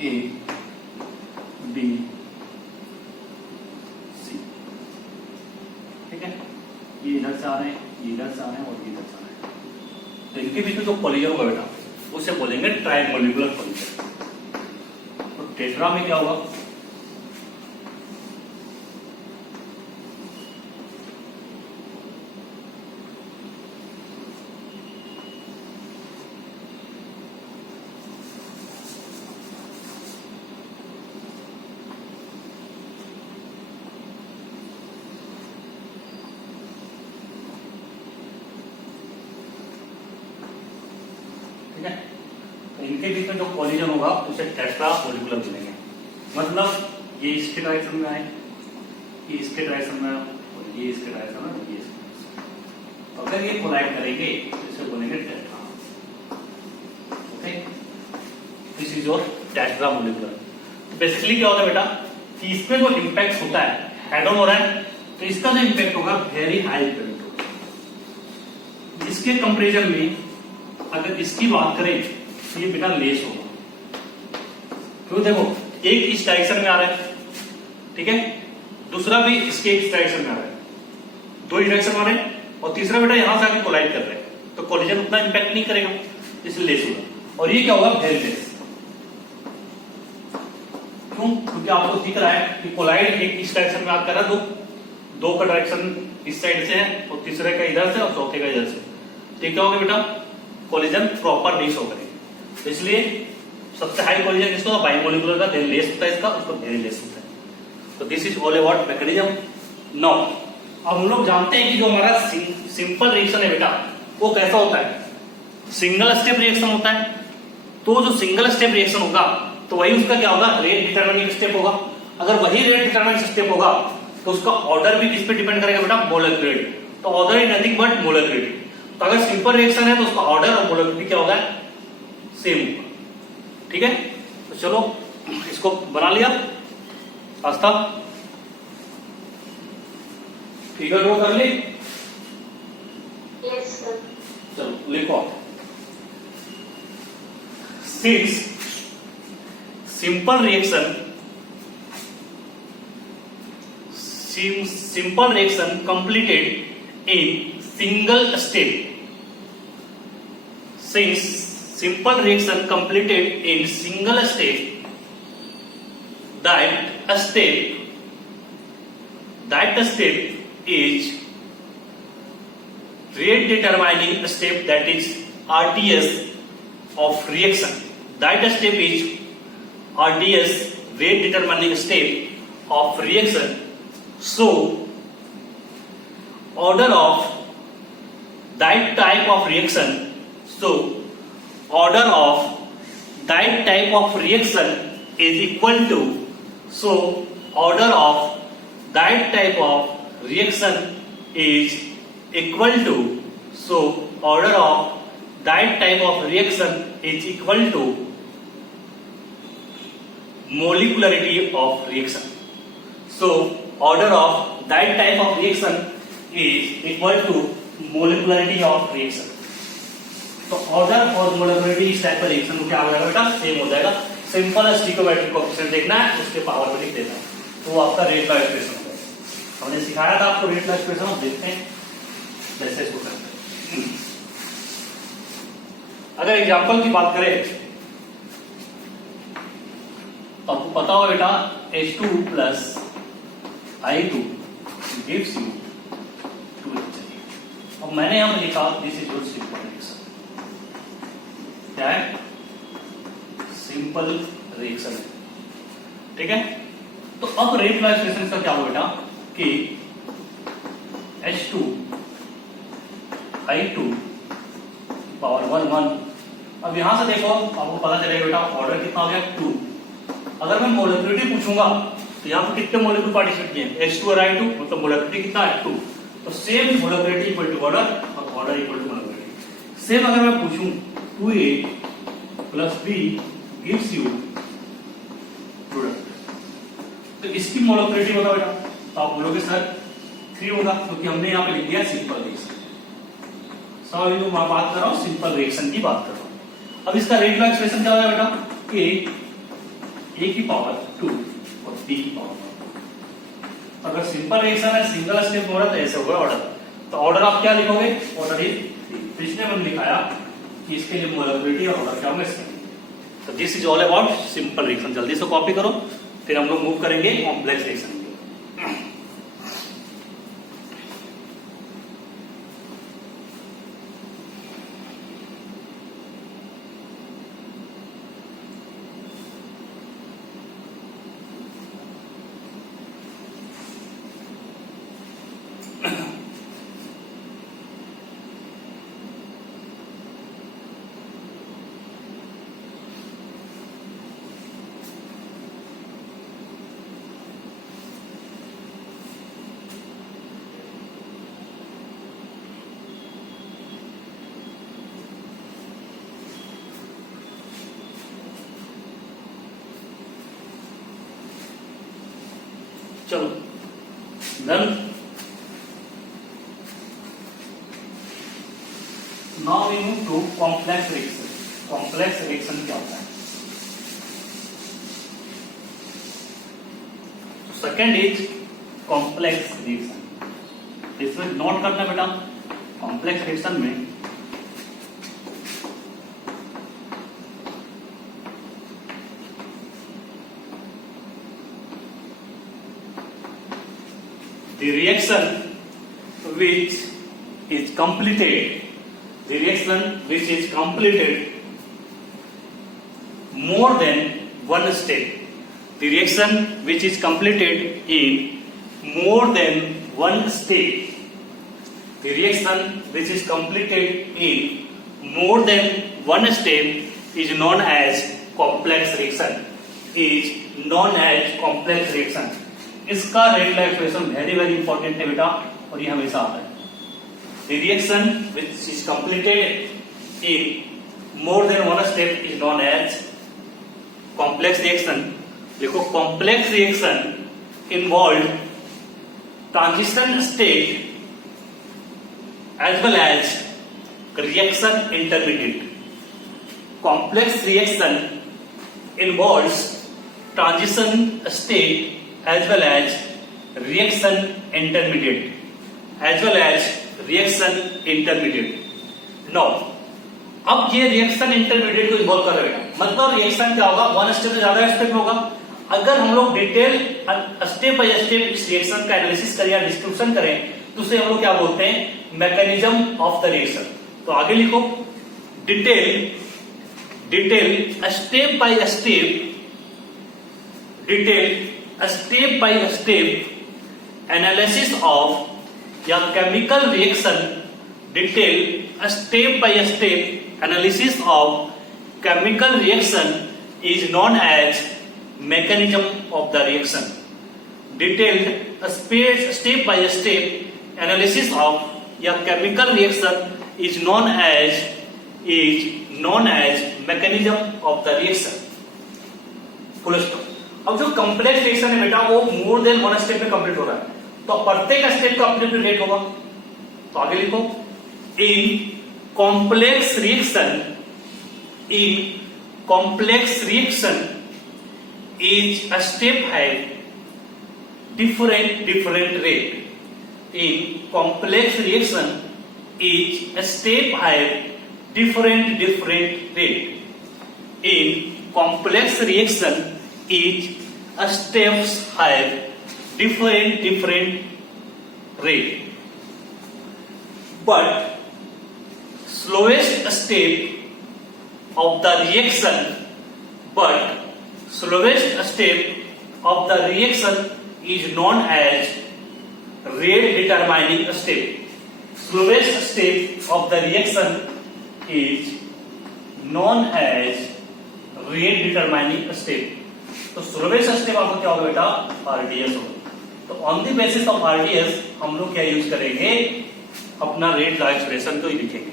ए बी सी, ठीक है। ये इधर से आ रहे हैं, ये इधर से आ रहे हैं और ये इधर से आ रहे हैं, तो इनके बीच में जो कॉलिजन होगा बेटा उसे बोलेंगे ट्राइमोलिकुलर कॉलिजन। तो टेट्रा में क्या होगा? ठीक है, तो इनके बीच में जो कॉलिजन होगा उसे टेट्रा मोलिकुलर बोलेंगे। मतलब ये इसके डायरेक्शन में आए, ये इसके डायरेक्शन में, और ये इसके डायरेक्शन में, ये इसके डायरेक्शन। तो अगर ये कोलाइड करेंगे तो इसे बोलेंगे tetra. Okay, this is your tetra molecular. तो बेसिकली क्या होता है बेटा कि इसमें जो इंपैक्ट होता है, हेड ऑन हो रहा है तो इसका जो इंपैक्ट होगा वेरी हाई इंपैक्ट होगा। इसके कंपेरिजन में अगर इसकी बात करें तो ये बिना लेस होगा। क्यों? देखो एक इस डायरेक्शन में आ रहा है, ठीक है, दूसरा भी इसके इस डायरेक्शन में आ रहा है, दो ही डायरेक्शन में आ रहे हैं, और तीसरा बेटा यहां से आके कोलाइड कर रहे हैं, तो कोलिजन उतना इंपैक्ट नहीं करेगा, इसलिए लेस होगा। और ये क्या होगा? Very less. क्यों? क्योंकि आपको दिख रहा है कि कोलाइड एक इस डायरेक्शन में कर रहा है, दो का डायरेक्शन इस साइड से है और तीसरे का इधर से और चौथे का इधर से, तो क्या होगा बेटा? कोलिजन प्रॉपर नहीं शो करेगा। तो इसलिए सबसे हाई कोलिजन किसका होगा? बाइमोलिकुलर का, देन लेस होता है इसका, उसको वेरी लेस होता है। तो this is all about mechanism. Now अब हम लोग जानते हैं कि जो हमारा सिंपल रिएक्शन है बेटा वो कैसा होता है? सिंगल स्टेप रिएक्शन होता है। तो जो सिंगल स्टेप रिएक्शन होगा तो वही उसका क्या होगा? रेट डिटरमिनिंग स्टेप होगा। अगर वही रेट डिटरमिनिंग स्टेप होगा तो उसका ऑर्डर भी किस पे डिपेंड करेगा बेटा? मोलेक्युलरिटी। तो ऑर्डर इज नथिंग बट मोलेक्युलरिटी। तो अगर सिंपल रिएक्शन है तो उसका ऑर्डर और मोलेक्युलरिटी क्या होगा? सेम होगा। ठीक है, तो चलो इसको बना लिया आस्था, फिगर ड्रॉ कर ली? Yes sir. चलो लिखो। Since simple reaction completed in single step. Since simple reaction completed in single step, that step is rate determining step, that is RTS of reaction. That step is RTS, rate determining step of reaction. So order of that type of reaction is equal to, so order of that type of reaction is equal to, so order of that type of reaction is equal to molecularity of reaction. So order of that type of reaction is equal to molecularity of reaction. तो order और molecularity इस type का reaction क्या हो जाएगा बेटा, same हो जाएगा. सिंपल स्टिकोमेट्रिक कोएफिशिएंट देखना है, उसके पावर में लिख देना है, तो वो आपका रेट लॉ एक्सप्रेशन हो जाएगा. हमने सिखाया था आपको रेट लॉ एक्सप्रेशन, हम देखते हैं जैसे इसको करते हैं. अगर एग्जांपल की बात करें तो आपको पता होगा बेटा H2 plus I2 gives you 2H. अब मैंने यहां पर लिखा this is your simple reaction. क्या है? सिंपल रिएक्शन है. ठीक है. तो अब रेट लॉ एक्सप्रेशन का क्या होगा बेटा कि H2 I2 पावर 1 1. अब यहां से देखो आपको पता चलेगा बेटा ऑर्डर कितना हो गया 2. अगर मैं मोलेकुलरिटी पूछूंगा तो यहाँ पर कितने मोलेक्यूल पार्टिसिपेट किए हैं, H2 और I2, मतलब मोलेकुलरिटी कितना है 2. तो same molecularity equal to order और order equal to molecularity. Same अगर मैं पूछूं 2A plus B gives you product, तो इसकी मोलेकुलरिटी बताओ बेटा. तो आप बोलोगे सर 3 होगा, क्योंकि हमने यहाँ पे लिख दिया सिंपल रिएक्शन. सब मैं बात कर रहा हूँ सिंपल रिएक्शन की बात कर रहा हूँ. अब इसका रेट लॉ एक्सप्रेशन क्या होगा बेटा कि A की पावर 2 और B की पावर 1. अगर सिंपल रिएक्शन है, सिंगल स्टेप हो रहा है, तो ऐसे होगा ऑर्डर. तो ऑर्डर आप क्या लिखोगे, ऑर्डर इज 3. इसने मैंने लिखाया कि इसके लिए मोलेकुलरिटी और ऑर्डर क्या होगा इसका. तो this is all about simple reaction. जल्दी से कॉपी करो, फिर हम लोग मूव करेंगे कॉम्प्लेक्स रिएक्शन. चलो done. Now we move to complex reaction. Complex reaction क्या होता है? Second is complex reaction. इसमें नोट करना बेटा, कॉम्प्लेक्स रिएक्शन में the reaction which is completed more than one step. The reaction which is completed in more than one step. The reaction which is completed in more than one step is known as complex reaction. इसका rate law expression very very important है बेटा, और ये हमेशा आता है. The reaction which is completed in more than one step is known as complex reaction. देखो complex reaction involved transition state as well as reaction intermediate. Complex reaction involves transition state as well as reaction intermediate. Now, अब ये reaction intermediate को involve कर रहे हैं, मतलब reaction क्या होगा, वन स्टेप से ज्यादा स्टेप होगा. अगर हम लोग डिटेल स्टेप बाय स्टेप इस रिएक्शन का एनालिसिस करें या डिस्क्रिप्शन करें तो उसे हम लोग क्या बोलते हैं, मैकेनिज्म ऑफ द रिएक्शन. तो आगे लिखो detail step by step analysis of या chemical reaction. Detail step by step analysis of chemical reaction is known as mechanism of the reaction. Detailed step by step analysis of या chemical reaction is known as mechanism of the reaction. Full stop. अब जो complex reaction है बेटा वो more than one step में complete हो रहा है, तो प्रत्येक स्टेप का अपने अपने रेट होगा। तो आगे लिखो, in complex reaction each step have different rate. In complex reaction each step have different rate. In complex reaction each steps have different rate. But slowest step of the reaction is known as rate determining step. Slowest step of the reaction is known as rate determining step. तो slowest step आपको क्या होगा बेटा? RDS होगा। तो on the basis of RDS हम लोग क्या यूज करेंगे? अपना रेट लॉ एक्सप्रेशन को ही लिखेंगे।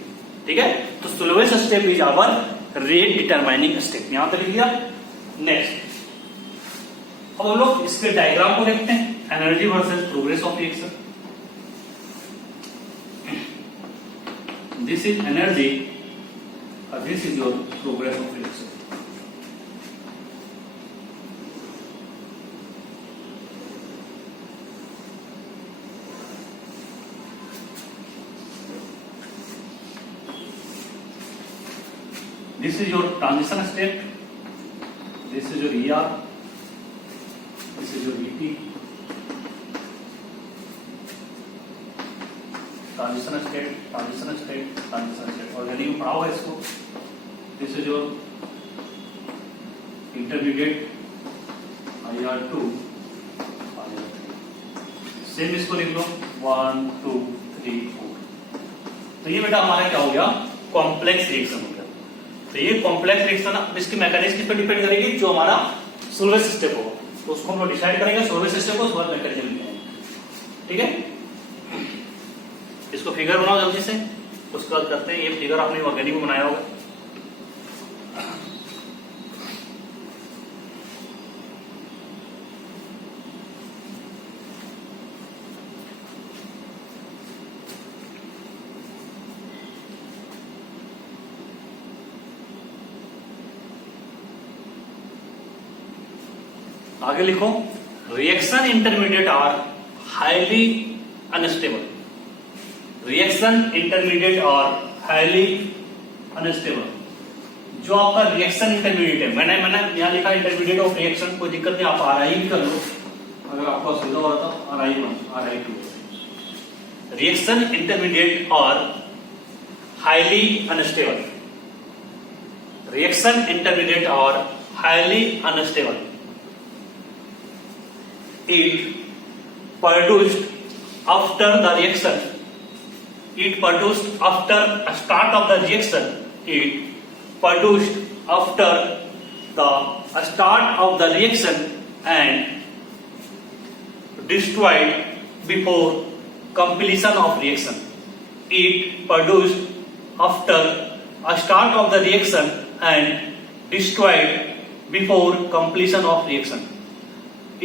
ठीक है, तो slowest step is hour rate determining step. यहां पे लिख दिया। नेक्स्ट, अब हम लोग इसके डायग्राम को देखते हैं, energy versus progress of reaction. This is energy और this is your progress of reaction. This is your transition state. This is your ER. This is your EP. Transition state. और यदि पढ़ा होगा इसको, this is your intermediate IR2. Same इसको लिख लो 1 2 3 4। तो ये बेटा हमारा क्या हो गया? कॉम्प्लेक्स रिएक्शन हो गया। तो ये कॉम्प्लेक्स रिएक्शन इसकी मैकेनिज्म किस पे डिपेंड करेगी? जो हमारा स्लोवेस्ट स्टेप होगा तो उसको हम लोग डिसाइड करेंगे, स्लोवेस्ट स्टेप को स्लोवेस्ट मैकेनिज्म में। ठीक है, इसको फिगर बनाओ जल्दी से, उसके बाद करते हैं। ये फिगर आपने ऑर्गेनिक में बनाया होगा। आगे लिखो, reaction intermediate are highly unstable. Reaction intermediate are highly unstable. जो आपका रिएक्शन इंटरमीडिएट है, मैंने यहां लिखा इंटरमीडिएट ऑफ रिएक्शन, कोई दिक्कत नहीं, आप RI भी कर लो अगर आपको असुविधा हो रहा था। RI1 RI2 reaction intermediate are highly unstable. Reaction intermediate are highly unstable. It produced after the reaction. It produced after a start of the reaction. It produced after the start of the reaction and destroyed before completion of reaction. It produced after a start of the reaction and destroyed before completion of reaction.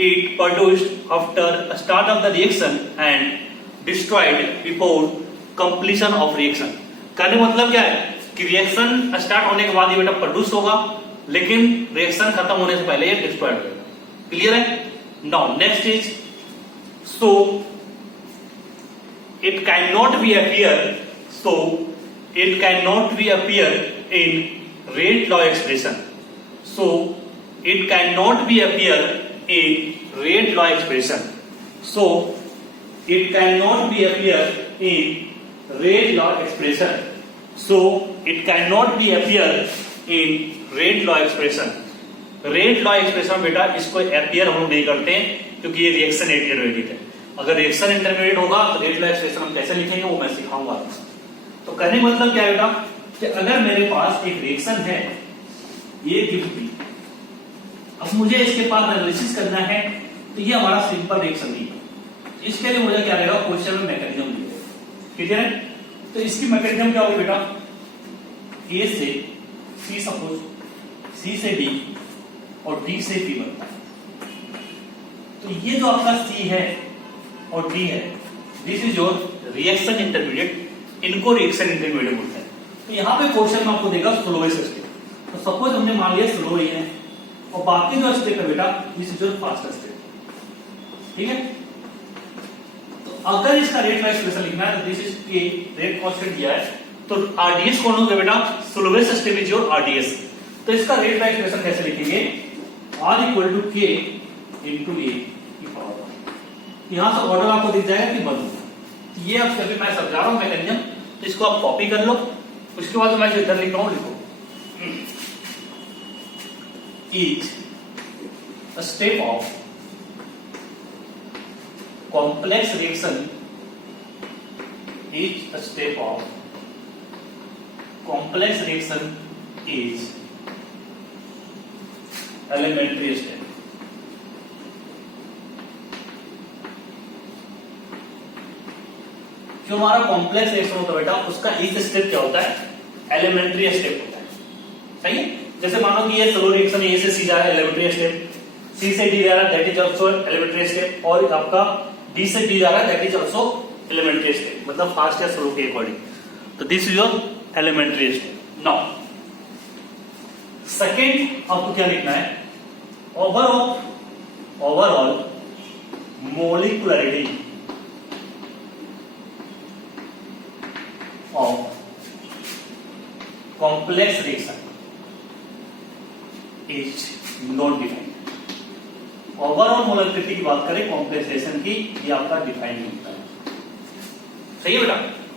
It produced after a start of the reaction and destroyed before completion of reaction. कहने का मतलब क्या है कि reaction start होने के बाद ये बेटा प्रोड्यूस होगा, लेकिन रिएक्शन खत्म होने से पहले ये डिस्ट्रॉयड हो जाएगा। क्लियर है? Now next is, so it can not B appear in rate law expression. So it can not B appear in rate law expression. So it cannot be appear in rate law expression. So it cannot be appear in rate law expression. Rate law expression बेटा इसको appear हम लोग नहीं करते क्योंकि ये reaction intermediate है। अगर रिएक्शन इंटरमीडिएट होगा तो रेट लॉ एक्सप्रेशन हम कैसे लिखेंगे वो मैं सिखाऊंगा। तो कहने का मतलब क्या है बेटा कि अगर मेरे पास एक रिएक्शन है ये गिफ्ट, अब मुझे इसके पास एनालिसिस करना है, तो ये हमारा सिंपल रिएक्शन नहीं है। इसके लिए मुझे क्या रहेगा? क्वेश्चन में मैकेनिज्म दिया। क्लियर है? तो इसकी मैकेनिज्म क्या होगी बेटा, ए से सी, सपोज सी से डी और डी से पी बनता है। तो ये जो आपका सी है और डी है, this is your reaction intermediate, इनको रिएक्शन इंटरमीडिएट बोलते हैं। तो यहाँ पे क्वेश्चन में आपको देगा स्लोएस्ट स्टेप। तो सपोज हमने मान लिया स्लो ही है, और बाकी जो स्टेप है बेटा this is your fast step, ठीक है? तो अगर इसका रेट वाइज इक्वेशन लिखना है तो दिस इज के, रेट कांस्टेंट दिया है, तो आरडीएस कौन होगा बेटा, slowest step is your RDS. तो इसका रेट वाइज इक्वेशन कैसे लिखेंगे, आर इक्वल टू के इंटू ए की पावर। यहां से ऑर्डर आपको दिख जाएगा कि बदल, ये अब कभी मैं समझा रहा हूं मैकेनिज्म, तो इसको आप कॉपी कर लो। उसके बाद मैं जो इधर लिख रहा हूं लिखो, each a step of complex reaction, each a step of complex reaction is elementary step. जो हमारा कॉम्प्लेक्स रिएक्शन होता है बेटा, उसका ईच स्टेप क्या होता है, एलिमेंट्री स्टेप होता है, सही है? जैसे मानो कि ये स्लो रिएक्शन ए से सी जा रहा है, एलिमेंट्री स्टेप, सी से डी जा रहा है, that is also elementary step, और आपका डी से बी जा रहा है, that is also elementary step, मतलब फास्ट या स्लो के अकॉर्डिंग। तो this is your elementary step. Now second आपको क्या लिखना है, overall molecularity of complex reaction is not defined. Overall molecularity की बात करें कॉम्प्लेक्स रिएक्शन की, ये आपका डिफाइन नहीं होता है, सही है बेटा?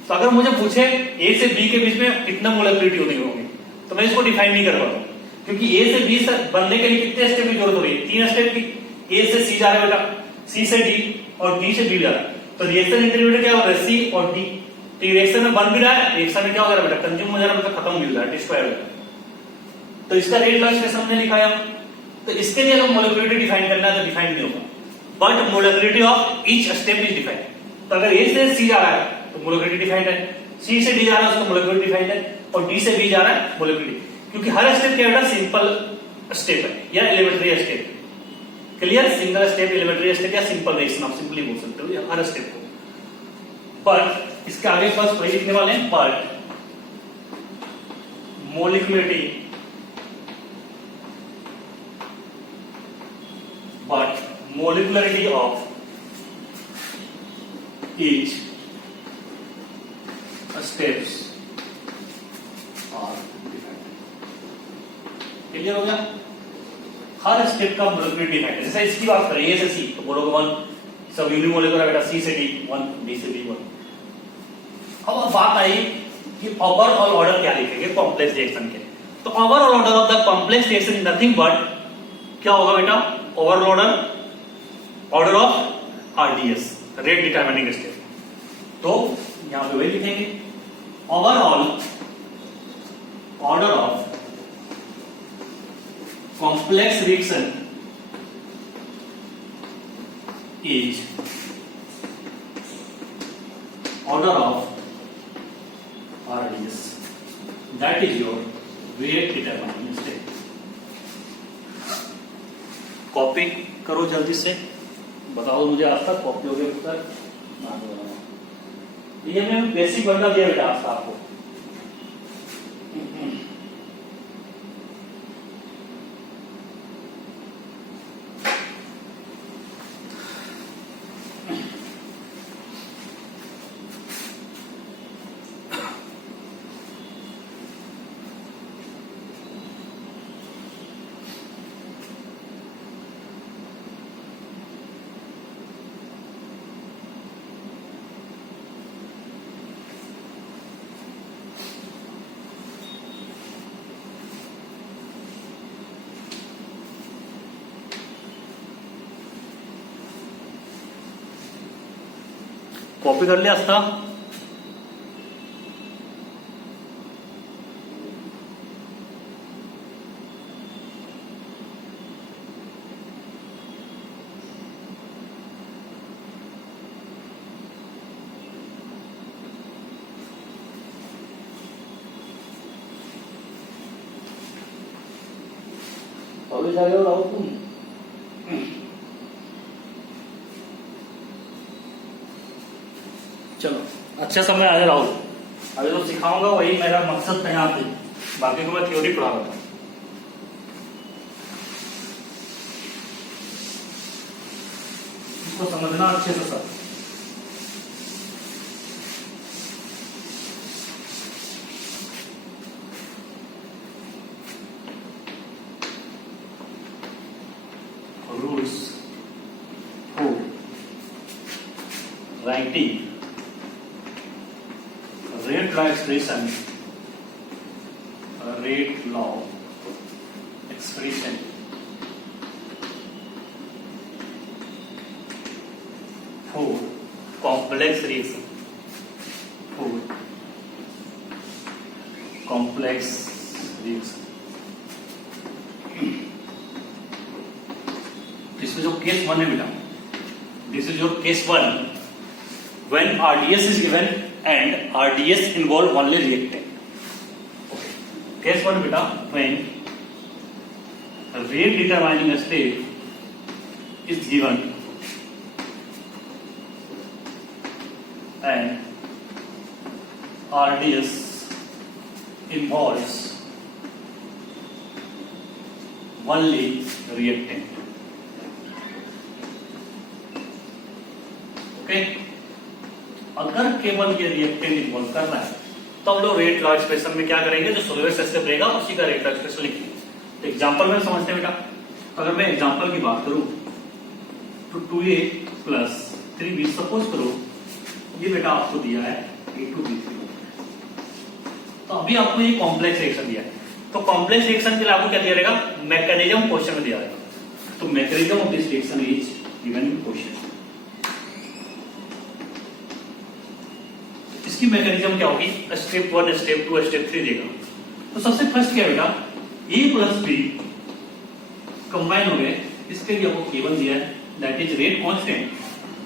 तो अगर मुझे पूछे ए से बी के बीच में कितना मोलिकुलरिटी होगी, तो मैं इसको डिफाइन नहीं कर पाऊंगा, क्योंकि ए से बी बनने के लिए कितने स्टेप की जरूरत हो रही है, 3 स्टेप की। ए से सी जा रहा है बेटा, सी से डी और डी से बी जा रहा है, तो रिएक्शन इंटरमीडिएट क्या हो रहा है, सी और डी। तो रिएक्शन में बन भी रहा है, रिएक्शन में क्या हो जा रहा है बेटा, कंज्यूम हो जा रहा है, मतलब खत्म हो जा रहा है, डिस्ट्रॉय हो जा रहा है। तो इसका रेट लॉ इक्वेशन हमने लिखा है। तो इसके लिए अगर मोलिकुलरिटी डिफाइन करना है तो डिफाइन नहीं होगा, but molecularity of each step is defined. तो अगर ए से सी जा रहा है तो मोलिकुलरिटी डिफाइंड है, सी से डी जा रहा है उसका मोलिकुलरिटी डिफाइंड है, और डी से बी जा रहा है मोलिकुलरिटी, क्योंकि हर स्टेप क्या बेटा सिंपल स्टेप है या elementary step. Clear? Single step, elementary step या सिंपल रिएक्शन आप सिंपली बोल सकते हो हर स्टेप को। बट इसके आगे फर्स्ट वही लिखने वाले हैं, but molecularity of each steps are defined. Clear हो गया? हर स्टेप का मोलिकुलरिटी डिफाइंड है। जैसे इसकी बात करें ए से सी, तो बोलोगे 1 सब यूनिमोलिकुलर बेटा, सी से डी 1, डी से बी 1। अब बात आई कि ओवरऑल ऑर्डर क्या लिखेंगे कॉम्प्लेक्स रिएक्शन के। तो overall order of the complex reaction is nothing but क्या होगा बेटा, overall order of RDS, rate determining step. तो यहां पे वही लिखेंगे, overall order of complex reaction is order of RDS, that is your rate determining step. Copy करो जल्दी से, बताओ मुझे आज तक कॉपी हो गया उत्तर। ये हमने बेसिक बंदा दिया बेटा आज आपको। कॉपी कर लिया असता? ऑलवेज आ गया और आओ तुम। चलो अच्छा समय आ रहा हूँ, अभी तो सिखाऊंगा, वही मेरा मकसद था यहाँ पे, बाकी को मैं थ्योरी पढ़ा रहा था। इसको समझना अच्छे से सब। Rules for writing rate law expression, rate law expression for complex reaction, for complex reaction. इसमें जो केस 1 है बेटा, this is your case 1 when RDS is given and RDS involve only reactant. Okay. Case 1 beta, when rate determining step is given and RDS involves only reactant. Okay. अगर केवल ये reactant involve करना है तो हम लोग रेट लॉ एक्सप्रेशन में क्या करेंगे, जो सोल्वेंट स्टेप रहेगा उसी का रेट लॉ एक्सप्रेशन लिखेंगे। तो एग्जांपल में समझते हैं बेटा, अगर मैं एग्जांपल की बात करूं तो 2a प्लस 3b सपोज करो ये बेटा आपको दिया है a2b3, तो अभी आपको ये कॉम्प्लेक्स रिएक्शन दिया है, तो कॉम्प्लेक्स रिएक्शन के लिए आपको क्या दिया रहेगा, मैकेनिज्म क्वेश्चन में दिया रहेगा। तो mechanism of this reaction is given in question. इसकी मैकेनिज्म क्या होगी, स्टेप 1, स्टेप 2, स्टेप 3 देगा। तो सबसे फर्स्ट क्या बेटा, a प्लस b कंबाइन हो गए, इसके लिए आपको केवल दिया है, दैट इज रेट कांस्टेंट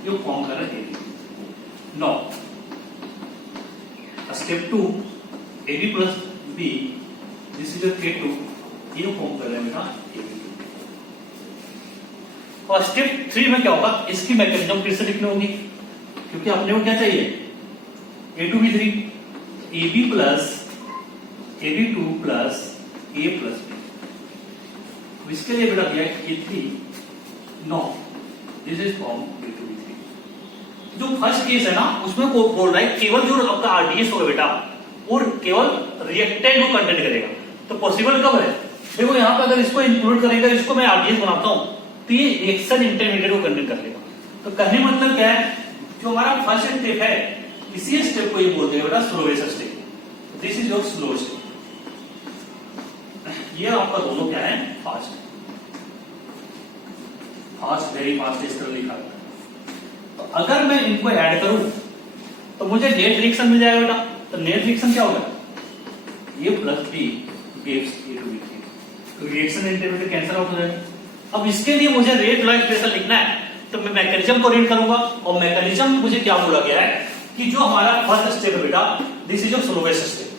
जो फॉर्म कर रहा है। No step 2 ab plus b, this is k2, ये फॉर्म कर रहा है बेटा ab2। और स्टेप 3 में क्या होगा, इसकी मैकेनिज्म फिर से लिखनी होगी, क्योंकि अपने को क्या चाहिए, a2b3, ab plus ab2 plus a plus b। इसके लिए बेटा दिया है a3, no this is form a2b3। जो फर्स्ट केस है ना उसमें को बोल रहा है केवल जो आपका आरडीएस होगा बेटा और केवल रिएक्टेंट को कंटेंट करेगा। तो पॉसिबल कब है, देखो यहाँ पे अगर इसको इंक्लूड करेगा, इसको मैं आरडीएस बनाता हूं तो ये रिएक्शन इंटरमीडिएट को कंटेंट कर लेगा। तो कहने मतलब क्या है, जो हमारा फर्स्ट स्टेप है इसी स्टेप को ये बोलते हैं बेटा slowest step. This is your slow step. ये आपका दोनों क्या है, फास्ट, फास्ट वेरी फास्ट इस तरह लिखा है। तो अगर मैं इनको ऐड करूं तो मुझे नेट रिएक्शन मिल जाएगा बेटा। तो नेट रिएक्शन क्या होगा, a plus b gives a2b3, तो रिएक्शन इंटरमीडिएट कैंसिल आउट हो जाएगा। अब इसके लिए मुझे रेट लॉ एक्सप्रेशन लिखना है, तो मैं मैकेनिज्म को रीड करूंगा, और मैकेनिज्म मुझे क्या बोला गया है कि जो हमारा फर्स्ट स्टेप है बेटा, this is your slowest step.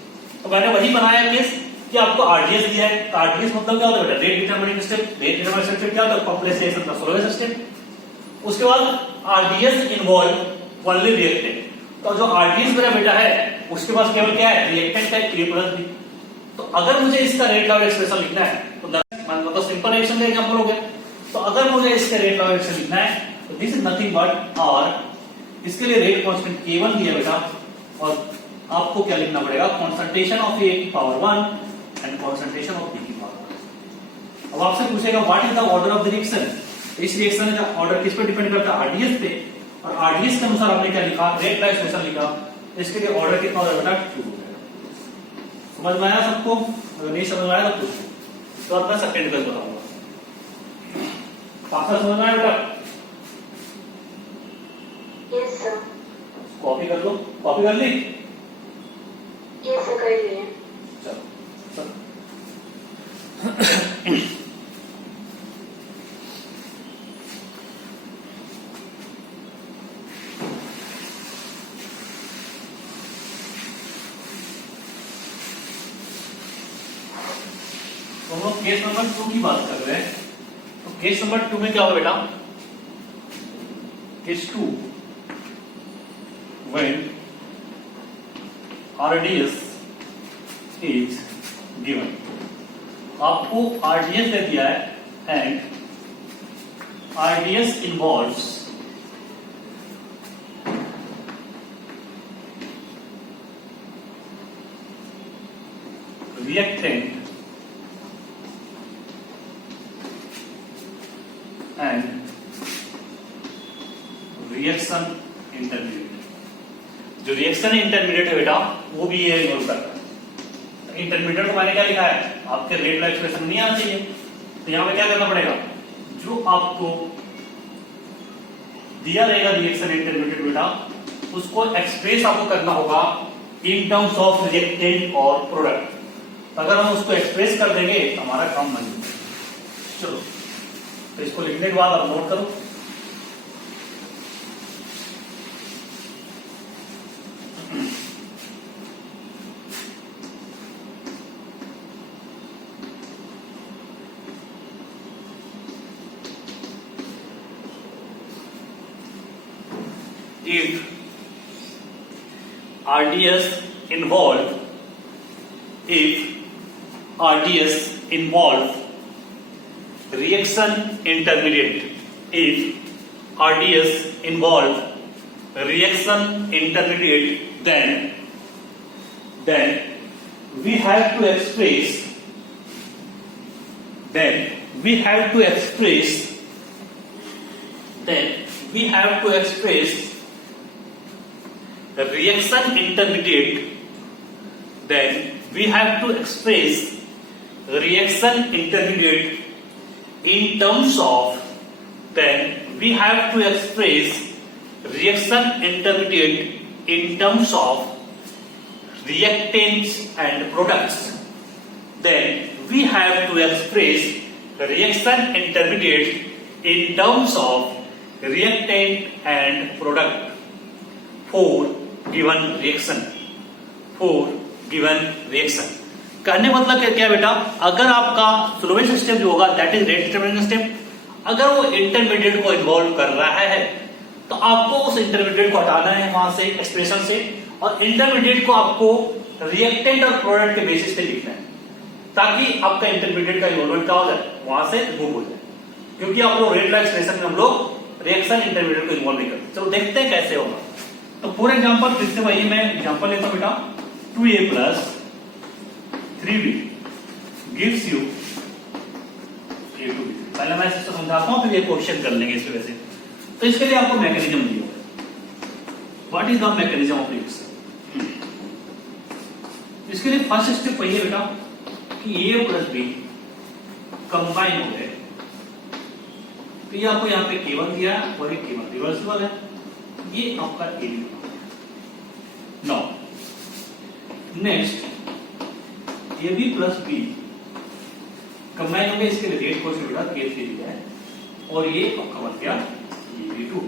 तो मैंने वही बनाया केस कि आपको आरडीएस दिया है, तो आरडीएस मतलब क्या होता है बेटा, rate determining step. Rate determining step क्या होता है, कॉम्प्लेक्स रिएक्शन का स्लोवेस्ट स्टेप। उसके बाद आरडीएस इन्वॉल्व ओनली रिएक्टेंट, तो जो आरडीएस मेरा बेटा है उसके पास केवल क्या है, रिएक्टेंट है a प्लस b। तो अगर मुझे इसका रेट लॉ एक्सप्रेशन लिखना है तो मतलब सिंपल रिएक्शन का एग्जांपल हो गया। तो अगर मुझे इसका रेट लॉ एक्सप्रेशन लिखना है तो this is nothing but r, इसके लिए रेट कांस्टेंट k1 दिया बेटा, और आपको क्या लिखना पड़ेगा, कॉन्संट्रेशन ऑफ a की power 1 and concentration of b की पावर 1। अब आपसे पूछेगा what is the order of the reaction. इस रिएक्शन का ऑर्डर किस पे डिपेंड करता है, आरडीएस पे, और आरडीएस के अनुसार आपने क्या लिखा, रेट लॉ एक्सप्रेशन लिखा। इसके लिए ऑर्डर कितना होगा बेटा, 2 हो जाएगा। समझ में आया सबको, अगर नहीं समझ में आया तो पूछो, तो अब मैं सेकंड केस बताऊंगा। आपका समझ में आया बेटा, यस सर। कॉपी कर लो, कॉपी कर ली, यस सर कर लिए। चलो चलो। तो हम लोग केस नंबर 2 की बात कर रहे हैं। केस नंबर 2 में क्या होगा बेटा? Case 2 when RDS is given, आपको RDS दे दिया है and RDS involves reactant and reaction intermediate. जो रिएक्शन इंटरमीडिएट है बेटा वो भी ये इन्वॉल्व करता है। इंटरमीडिएट को मैंने क्या लिखा है? आपके रेट वाला एक्सप्रेशन नहीं आना चाहिए, तो यहां पे क्या करना पड़ेगा? जो आपको दिया रहेगा रिएक्शन इंटरमीडिएट बेटा, उसको एक्सप्रेस आपको करना होगा इन टर्म्स ऑफ रिएक्टेंट और प्रोडक्ट। अगर हम उसको एक्सप्रेस कर देंगे तो हमारा काम बन जाएगा। चलो, तो इसको लिखने के बाद आप नोट करो। If RDS involve reaction intermediate, if RDS involve reaction intermediate, then we have to express the reaction intermediate, then we have to express reaction intermediate in terms of, then we have to express reaction intermediate in terms of reactants and products. Then we have to express reaction intermediate in terms of reactant and product for given reaction, कहने मतलब क्या बेटा? अगर आपका slowest step जो होगा that is rate determining step, अगर वो इंटरमीडिएट को इन्वॉल्व कर रहा है तो आपको उस इंटरमीडिएट को हटाना है वहां से एक्सप्रेशन से, और इंटरमीडिएट को आपको रिएक्टेंट और प्रोडक्ट के बेसिस पे लिखना है ताकि आपका इंटरमीडिएट का इन्वॉल्वमेंट क्या हो जाए, वहां से रिमूव हो जाए। क्योंकि आप लोग रेट ला एक्सप्रेशन में हम लोग रिएक्शन इंटरमीडिएट को इन्वॉल्व नहीं करते। चलो देखते हैं कैसे होगा। तो फॉर एग्जांपल फिर से वही मैं एग्जांपल लेता हूं बेटा, 2a plus 3b gives you a to b। पहले मैं इसको समझाता हूं फिर ये क्वेश्चन कर लेंगे इस वजह से। तो इसके लिए आपको मैकेनिज्म दिया है। What is the mechanism of reaction? इसके लिए फर्स्ट स्टेप वही है बेटा कि a प्लस b कंबाइन हो गए। तो ये आपको यहाँ पे केवल दिया है और ये केवल रिवर्सिबल है, ये आपका A B. Now next A B plus B combine हो गया, इसके लिए रेट क्वेश्चन बेटा के थ्री दिया है और ये आपका बन गया A B two.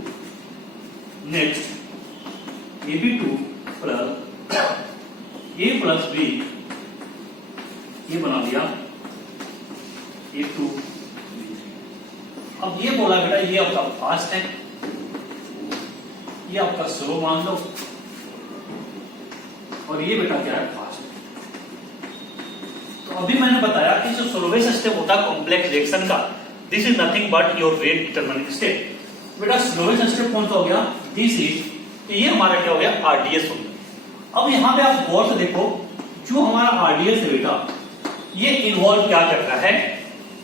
Next A B two plus A plus B, ये बना दिया ए टू। अब ये बोला बेटा ये आपका फास्ट है, ये आपका स्लो मान लो, और ये बेटा क्या है, फास्ट है। तो अभी मैंने बताया कि जो स्लोवेस्ट स्टेप होता है कॉम्प्लेक्स रिएक्शन का, this is nothing but your rate determining step. बेटा स्लोवेस्ट स्टेप कौन सा हो गया? दिस इज, तो ये हमारा क्या हो गया, आरडीएस हो गया। अब यहां पे आप गौर से देखो, जो हमारा आरडीएस है बेटा, ये इन्वॉल्व क्या कर रहा है,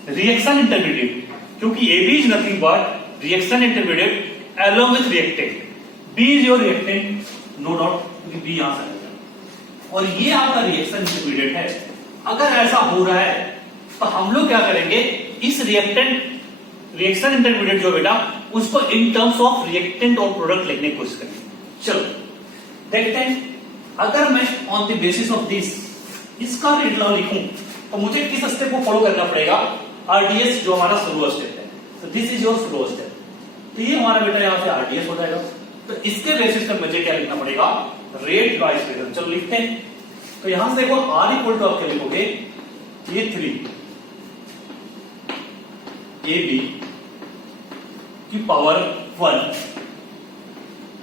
रिएक्शन इंटरमीडिएट, क्योंकि A B is nothing but reaction intermediate along with reactant. B is your reactant, no doubt, क्योंकि बी यहां से आएगा, और ये आपका रिएक्शन इंटरमीडिएट है। अगर ऐसा हो रहा है तो हम लोग क्या करेंगे, इस रिएक्शन इंटरमीडिएट जो बेटा, उसको इन टर्म्स ऑफ रिएक्टेंट और प्रोडक्ट लिखने की कोशिश करेंगे। चलो देखते हैं, अगर मैं on the basis of this इसका रेट लॉ लिखूं तो मुझे किस स्टेप को फॉलो करना पड़ेगा, आरडीएस जो हमारा स्लो स्टेप है। तो this is your slow step, तो ये हमारा बेटा यहां से आरडीएस हो जाएगा। तो इसके बेसिस पर मुझे क्या लिखना पड़ेगा, रेट लॉ एक्सप्रेशन। चलो लिखते हैं। तो यहां से देखो आर इक्वल टू आप क्या लिखोगे, ये 3 ए बी की पावर 1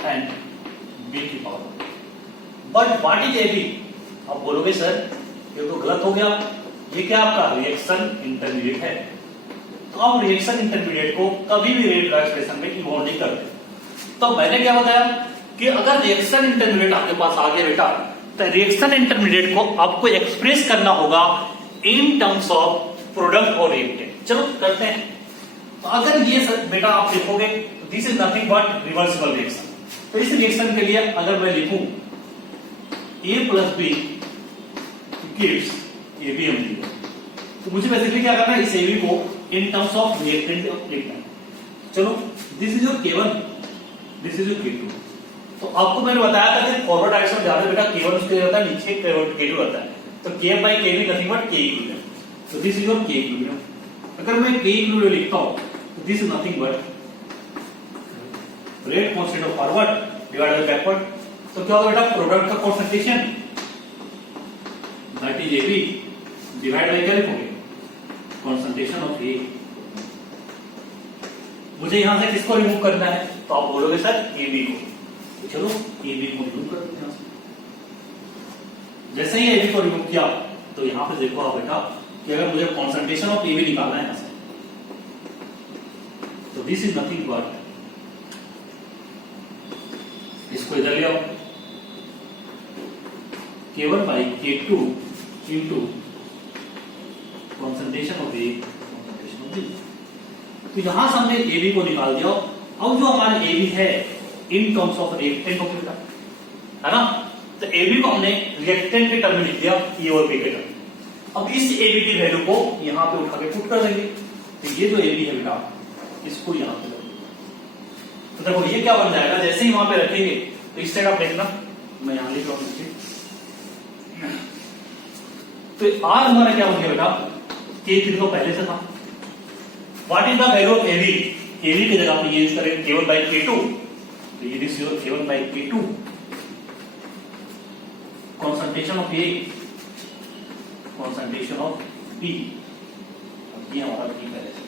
एंड बी की power 1। But what is A B? आप बोलोगे सर ये तो गलत हो गया, ये क्या आपका रिएक्शन इंटरमीडिएट है। तो आप रिएक्शन इंटरमीडिएट को कभी भी रेट एक्सप्रेशन में इन्वॉल्व नहीं करते। तो मैंने क्या बताया कि अगर रिएक्शन इंटरमीडिएट आपके पास आ गया बेटा, तो रिएक्शन इंटरमीडिएट को आपको एक्सप्रेस करना होगा इन टर्म्स ऑफ प्रोडक्ट और रिएक्टेंट। चलो करते हैं। तो अगर ये बेटा आप देखोगे तो this is nothing but reversible reaction. तो इस रिएक्शन के लिए अगर मैं लिखूं A plus B gives A B हम लिखो, तो मुझे बेसिकली क्या करना है, इस ए बी को इन टर्म्स ऑफ रिएक्टेंट लिखना है। चलो this is your K1, this is your K2। तो आपको मैंने बताया था कि फॉरवर्ड डायरेक्शन में ज्यादा बेटा K1 उसके रहता है, नीचे K2 रहता है। तो K बाई K भी नथिंग बट K इक्विवेलेंट। तो this is your K equivalent. अगर मैं K इक्विवेलेंट लिखता हूं तो this is nothing but rate constant of forward divided by backward. तो क्या होगा बेटा, प्रोडक्ट का concentration that is AB divide by क्या लिखोगे, कंसंट्रेशन ऑफ A। मुझे यहां से किसको रिमूव करना है, तो आप बोलोगे सर AB को। तो चलो AB को रिमूव कर देते हैं। जैसे ही AB को रिमूव किया तो यहां पे देखो आप बेटा कि अगर मुझे कंसंट्रेशन ऑफ AB निकालना है यहां से, तो दिस इज नथिंग बट, इसको इधर ले आओ, K1 by K2 into concentration of A, concentration of B। तो यहां से हमने AB को निकाल दिया। अब जो हमारा AB है in terms of reactant of बेटा, है ना। तो AB को हमने रिएक्टेंट के टर्म में लिख दिया E और B के टर्म। अब इस AB की वैल्यू को यहां पे उठा के पुट कर देंगे। तो ये जो AB है बेटा, इसको यहां पे तो देखो ये क्या बन जाएगा, जैसे ही वहां पे रखेंगे तो इस साइड आप देखना, मैं यहां लिख रहा हूं। तो R हमारा क्या हो गया बेटा, K3 तो पहले से था। What is the value of AB? AB की जगह पे ये यूज करेंगे K1 बाई K2। तो ये this your K1 by K2, concentration of A, concentration of B। ये हमारा B पहले से।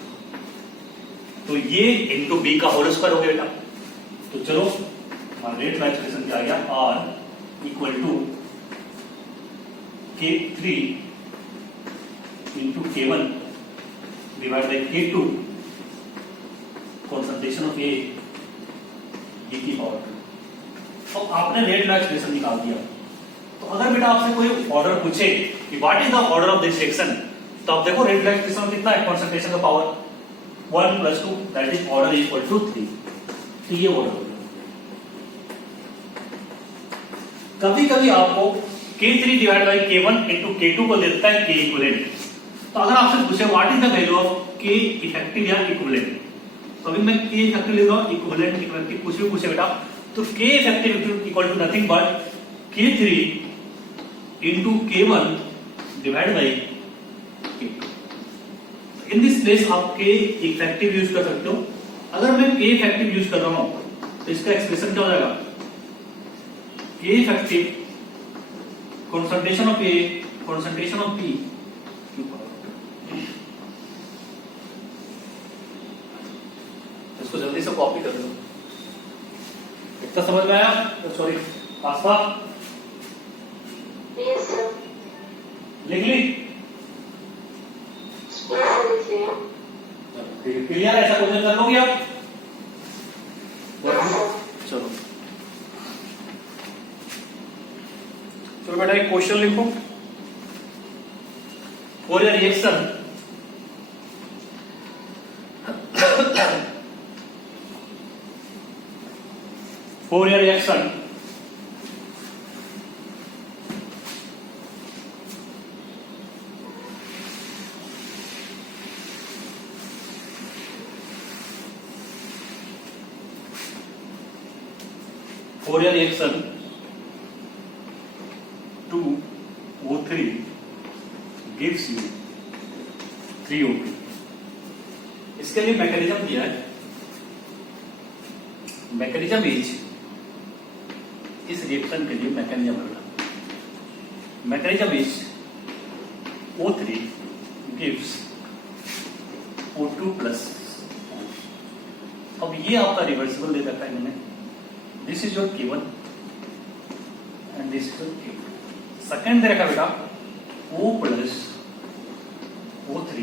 तो ये इंटू B का होल स्क्वायर हो गया बेटा। तो चलो हमारा रेट का एक्सप्रेशन क्या आ गया, R equal to K3 into K1 divide by K2 concentration of A की पावर 2। तो आपने रेट का एक्सप्रेशन निकाल दिया। तो अगर बेटा आपसे कोई ऑर्डर पूछे कि what is the order of this reaction, तो आप देखो रेट का एक्सप्रेशन कितना है, कंसंट्रेशन का power 1 plus 2 that is order equal to 3। तो ये ऑर्डर। कभी कभी आपको K3 divide by K1 into K2 को देता है K इक्विवेलेंट। तो अगर आपसे पूछे what is the value of K effective या इक्विवेलेंट, तो अभी मैं K इफेक्टिव लिख रहा हूं, इक्विवेलेंट इफेक्टिव कुछ भी पूछे बेटा, तो K effective equal to nothing but K3 into K1 divide by K2। In this place आप K इफेक्टिव यूज कर सकते हो। अगर मैं K इफेक्टिव यूज कर रहा हूं तो इसका एक्सप्रेशन क्या हो जाएगा, K effective concentration of A, concentration of B। इसको जल्दी से कॉपी कर दो। इतना समझ में आया? Sorry pasta yes sir. लिख ली? यस सर, लिख लिया। क्लियर? ऐसा क्वेश्चन कर लोगे आप? Yes sir. चलो तो बेटा एक क्वेश्चन लिखो, for a reaction for a reaction for a reaction 2O3 gives you 3O2। इसके लिए मैकेनिज्म दिया है, मैकेनिज्म इज, इस रिएक्शन के लिए mechanism is O3 gives O2 plus. अब ये आपका रिवर्सिबल दे रखा है इन्होंने, this is your K1 and this is your K2। Second दे रखा बेटा O plus O3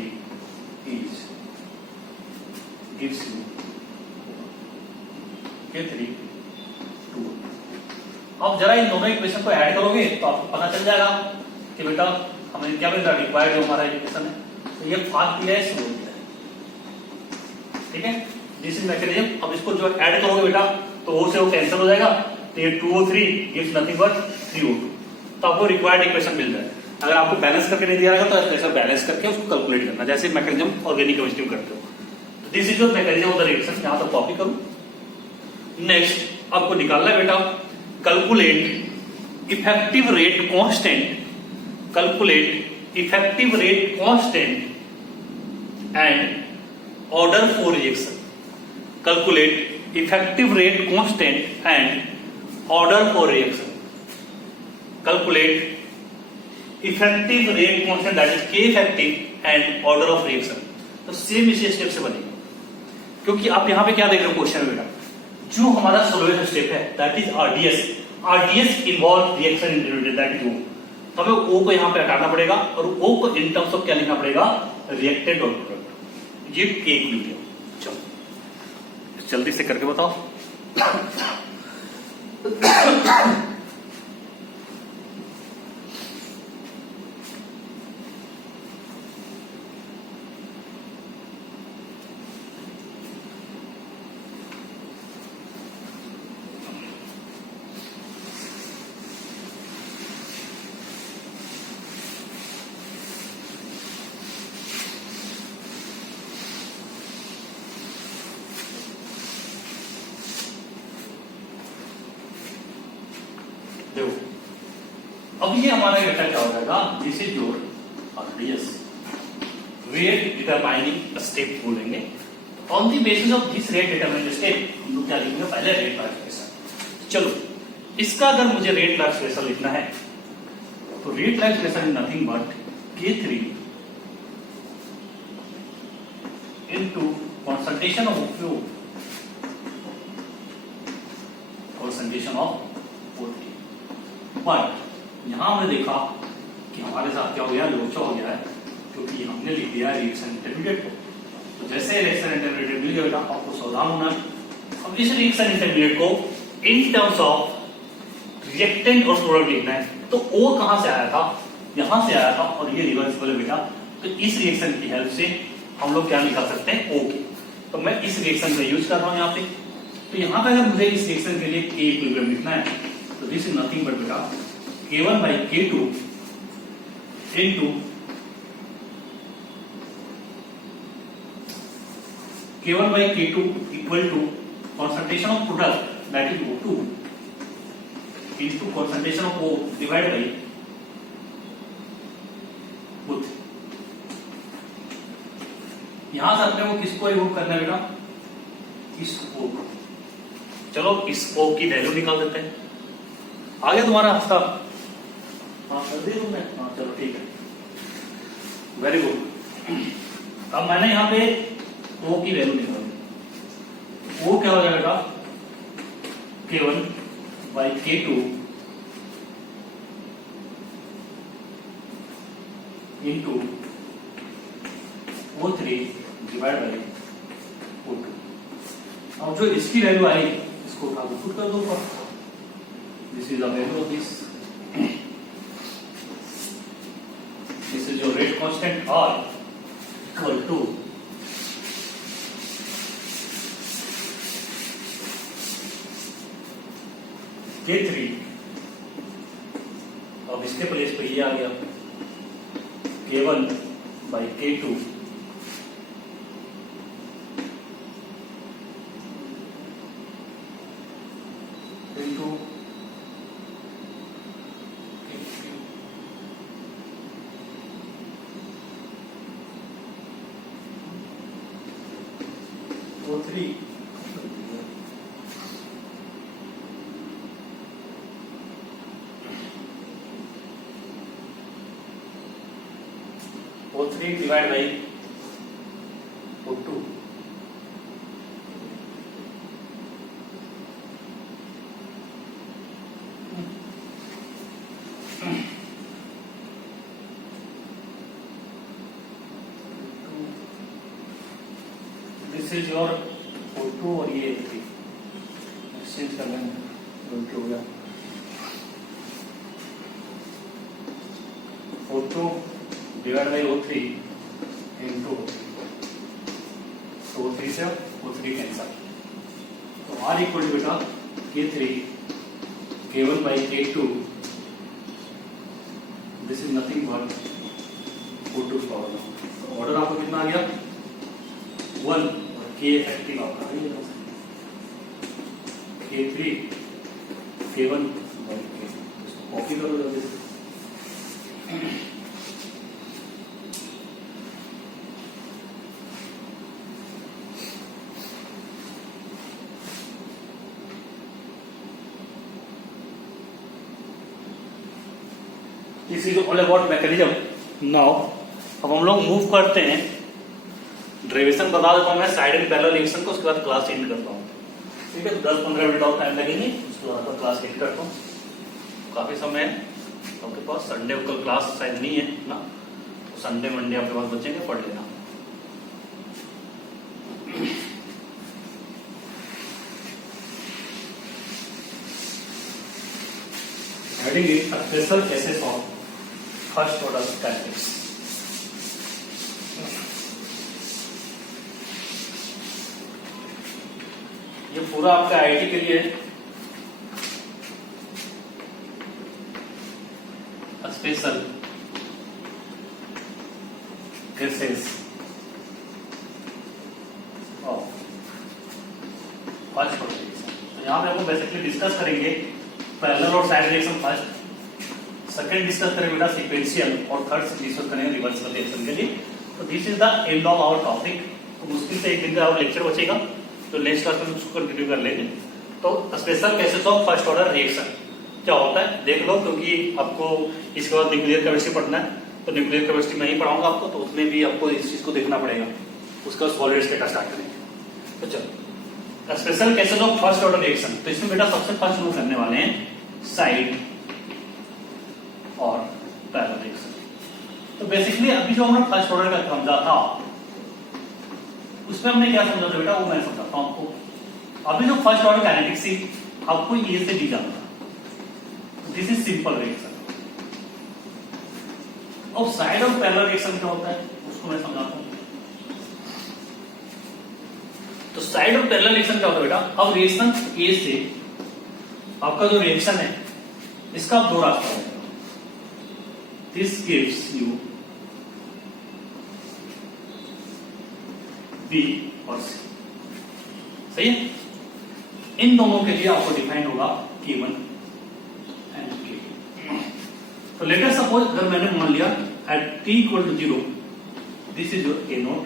is gives you K3 2। अब जरा इन दोनों इक्वेशन को ऐड करोगे तो आपको पता चल जाएगा कि बेटा हमें क्या मिल रहा है, रिक्वायर्ड जो हमारा इक्वेशन है। तो ये फास्ट दिया है, स्लो दिया है, ठीक है। This is mechanism. अब इसको जो ऐड करोगे बेटा तो वो से वो कैंसिल हो जाएगा, तो ये 2O3 gives nothing but 3O2। तो आपको रिक्वायर्ड इक्वेशन मिल जाए। अगर आपको बैलेंस करके नहीं दिया रहेगा तो ऐसा बैलेंस करके उसको कैलकुलेट करना, जैसे मैकेनिज्म ऑर्गेनिक केमिस्ट्री में करते हो। This is your mechanism of the reaction. यहां तक कॉपी करूं। नेक्स्ट आपको निकालना है बेटा, calculate effective rate constant, calculate effective rate constant and order for reaction. Calculate effective rate constant and order for reaction. Calculate effective rate constant that is K effective and order of reaction. तो same इसी step से बनेगा, क्योंकि आप यहां पे क्या देख रहे हो क्वेश्चन में बेटा, जो हमारा सोलवेशन स्टेप है that is RDS। RDS involve reaction intermediate that is O। तो हमें O को यहां पे हटाना पड़ेगा और O को इन टर्म्स ऑफ क्या लिखना पड़ेगा, रिएक्टेंट और प्रोडक्ट। ये K इक्विलिब्रियम। चलो जल्दी से करके बताओ। देखो अब ये हमारा बेटा क्या हो जाएगा, this is your RDS, rate determining step बोलेंगे। On the basis of this rate determining step हम लोग क्या लिखेंगे, पहले रेट लॉ एक्सप्रेशन। चलो इसका अगर मुझे रेट लॉ एक्सप्रेशन लिखना है तो rate law expression is nothing but K3 into concentration of O2 concentration of O3। But यहां हमने देखा कि हमारे साथ क्या हो गया, लोचा हो गया है, क्योंकि हमने लिख दिया रिएक्शन इंटरमीडिएट को। तो जैसे रिएक्शन इंटरमीडिएट मिल गया बेटा, आपको सावधान होना है। अब इस रिएक्शन इंटरमीडिएट को इन टर्म्स ऑफ रिएक्टेंट और प्रोडक्ट लिखना है। तो O कहां से आया था, यहां से आया था, और ये रिवर्सिबल है बेटा। तो इस रिएक्शन की हेल्प से हम लोग क्या निकाल सकते हैं, O के। तो मैं इस रिएक्शन का यूज कर रहा हूं यहाँ पे। तो यहाँ पे अगर मुझे इस रिएक्शन के लिए K इक्विलिब्रियम लिखना है तो दिस इज नथिंग बट बेटा K1 by K2 into K1 by K2 equal to concentration of product that is O2 into concentration of O divided by O3। यहां से अपने को किसको इवोक करना है बेटा, इस O को। चलो इस O की वैल्यू निकाल देते हैं। आ गया तुम्हारा हफ्ता, हाँ कर दी तुमने, हाँ चलो ठीक है, वेरी गुड। अब मैंने यहाँ पे O की वैल्यू निकाली। O क्या हो जाएगा, K1 by K2 into O3 divide by O2। अब जो इसकी वैल्यू आई इसको उठा के पुट कर दो ऊपर। This is the value of this, this is your rate constant R equal to K3। अब इसके प्लेस पे ये आ गया K1 by K2 into O3 O3 divided by this is your O2 और ये A3 एक्सचेंज कर लेंगे, गलती हो गया। O2 divide by O3 into O3 से O3 कैंसल, तो R इक्वल टू बेटा K3 K1 by K2, this is nothing but O2 power. तो ऑर्डर आपको कितना आ गया 1 और K एक्टिव आपका K3 K1 by K, copy करो जल्दी से। This is all about mechanism. Now, अब हम लोग मूव करते हैं, ड्राइवेशन बता देता हूँ मैं साइड एंड पैरेलल रिएक्शन को, उसके बाद क्लास एंड करता हूँ। ठीक है, 10-15 मिनट और टाइम लगेंगे, उसके बाद क्लास एंड करता हूँ। काफी समय है आपके पास, संडे को कल क्लास शायद नहीं है ना, तो संडे मंडे आपके पास बचेंगे, पढ़ लेना। Heading is a special cases of first order calculus. ये पूरा आपका आईटी के लिए special cases of first order reaction. तो यहाँ पे हम बेसिकली डिस्कस करेंगे पैरेलल और side reaction first, second discuss करेंगे बेटा सीक्वेंशियल, और थर्ड डिस्कस करेंगे रिवर्सल रिएक्शन के लिए। तो this is the end of our topic. तो मुश्किल से एक दिन का लेक्चर बचेगा, तो नेक्स्ट क्लास में उसको कंटिन्यू कर लेंगे। तो special cases of first order reaction क्या होता है देख लो, क्योंकि आपको इसके बाद न्यूक्लियर केमिस्ट्री पढ़ना है, तो न्यूक्लियर केमिस्ट्री में ही पढ़ाऊंगा आपको, तो उसमें भी आपको इस चीज को देखना पड़ेगा, उसका सॉलिड स्टेट स्टार्ट करेंगे। तो चलो special cases of first order reaction. तो इसमें बेटा सबसे फर्स्ट हम करने वाले हैं साइड और पैरेलल रिएक्शन। तो बेसिकली अभी जो हमने फर्स्ट ऑर्डर का समझा था, उसमें हमने क्या समझा था बेटा, वो मैं समझाता हूं आपको। अभी जो फर्स्ट ऑर्डर काइनेटिक्स थी, आपको ए से डी जाना था, दिस इज सिंपल रिएक्शन। और साइड और पैरेलल रिएक्शन क्या होता है उसको मैं समझाता हूं। तो साइड और पैरेलल रिएक्शन क्या होता है बेटा, अब रिएक्शन ए से आपका जो रिएक्शन है, इसका दो रास्ता है, दिस गिव्स यू बी और सी, सही है। इन दोनों के लिए आपको डिफाइन होगा K1 एंड K2। तो लेट अस सपोज अगर मैंने मान लिया at t equal to 0, this is your A0।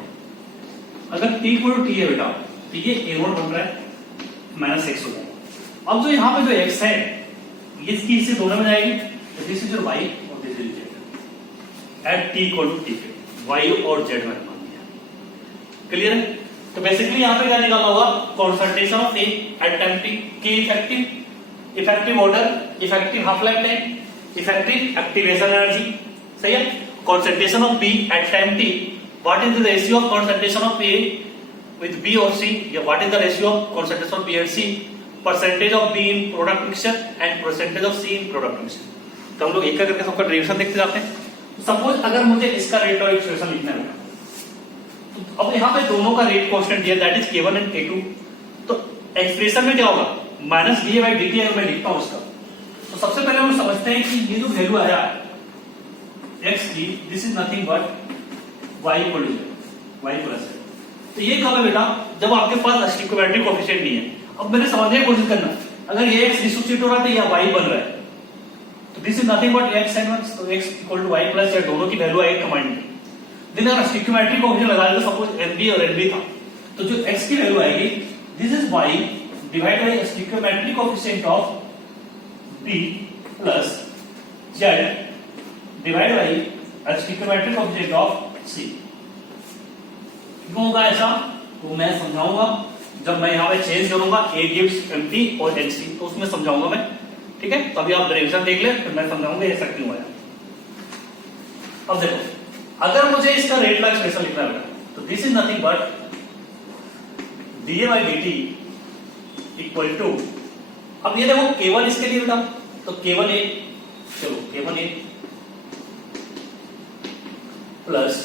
अगर t इक्वल टू t है बेटा, तो ये A0 बन रहा है -x हो जाएगा। अब जो यहाँ पे जो x है, ये इसकी इससे दोनों में जाएगी, तो दिस इज योर y और this is z। At t equal to t y और z में मान लिया, क्लियर है। तो बेसिकली यहाँ पे क्या निकालना होगा, concentration of A at time T, k effective, effective order, effective half life time, effective activation energy, सही है। Concentration of B at time T, what is the ratio of concentration of A with B और C, या what is the ratio of concentration of B and C, percentage of B in product mixture and percentage of C in product mixture. तो हम लोग एक करके सबका derivation देखते जाते हैं। सपोज अगर मुझे इसका रेट और इक्वेशन लिखना है, तो अब यहाँ पे दोनों का रेट कांस्टेंट दिया, that is K1 and K2। तो एक्सप्रेशन में क्या होगा, minus D by D T अगर मैं लिखता हूं उसका, तो सबसे पहले हम समझते हैं कि ये जो वैल्यू आया x की, this is nothing but y equal to y plus है। तो ये कब है बेटा, जब आपके पास स्टोइकोमेट्रिक कोएफिशिएंट नहीं है। अब मैंने समझने की कोशिश करना, अगर ये x डिसोसिएट हो रहा है तो यह y बन रहा है, तो this is nothing but x and 1, तो x equal to y plus, या दोनों की वैल्यू एक कमांड में। दिन अगर स्टोइकोमेट्रिक कोएफिशिएंट लगा दें, सपोज NB और NB था, तो जो x की वैल्यू आएगी, this is y divide by stoichiometric coefficient of b plus z divide by stoichiometric coefficient of c। क्यों होगा ऐसा, तो मैं समझाऊंगा जब मैं यहाँ पे चेंज करूंगा, a गिव्स mp और nc, तो उसमें समझाऊंगा मैं, ठीक ठीक है, तो अभी आप डेरिवेशन देख ले, फिर मैं समझाऊंगा ऐसा क्यों आया। अब देखो, अगर मुझे इसका रेट लॉ एक्सप्रेशन लिखना है तो this is nothing but dA/dt equal to, अब ये देखो केवल इसके लिए बेटा, तो केवल ए, चलो केवल ए प्लस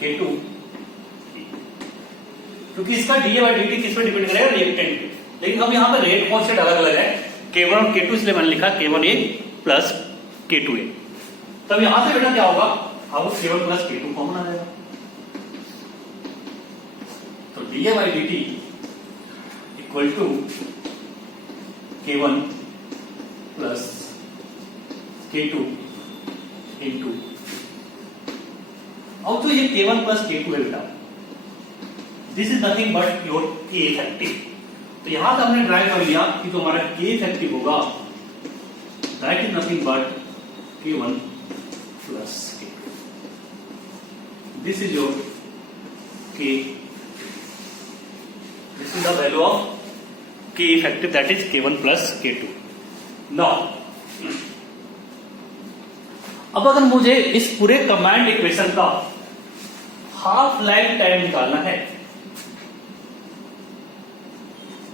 K2, क्योंकि इसका dA/dt किस पे डिपेंड करेगा, रिएक्टेंट पे, लेकिन अब यहाँ पे रेट कांस्टेंट अलग अलग है, K1 और K2, इसलिए मैंने लिखा K1A प्लस K2A। तब यहां से बेटा क्या होगा, अब K1 प्लस K2 कॉमन आ जाएगा, तो dA/dt equal to K1 plus K2 into, अब तो ये K1 प्लस K2 है बेटा, this is nothing but your K effective. तो यहां से हमने ड्राइव कर लिया कि जो हमारा K इफेक्टिव होगा that is nothing but K1 plus K2, this is your K, this is the value of K effective that is K1 plus K2। Now अब अगर मुझे इस पूरे कमांड इक्वेशन का हाफ लाइफ टाइम निकालना है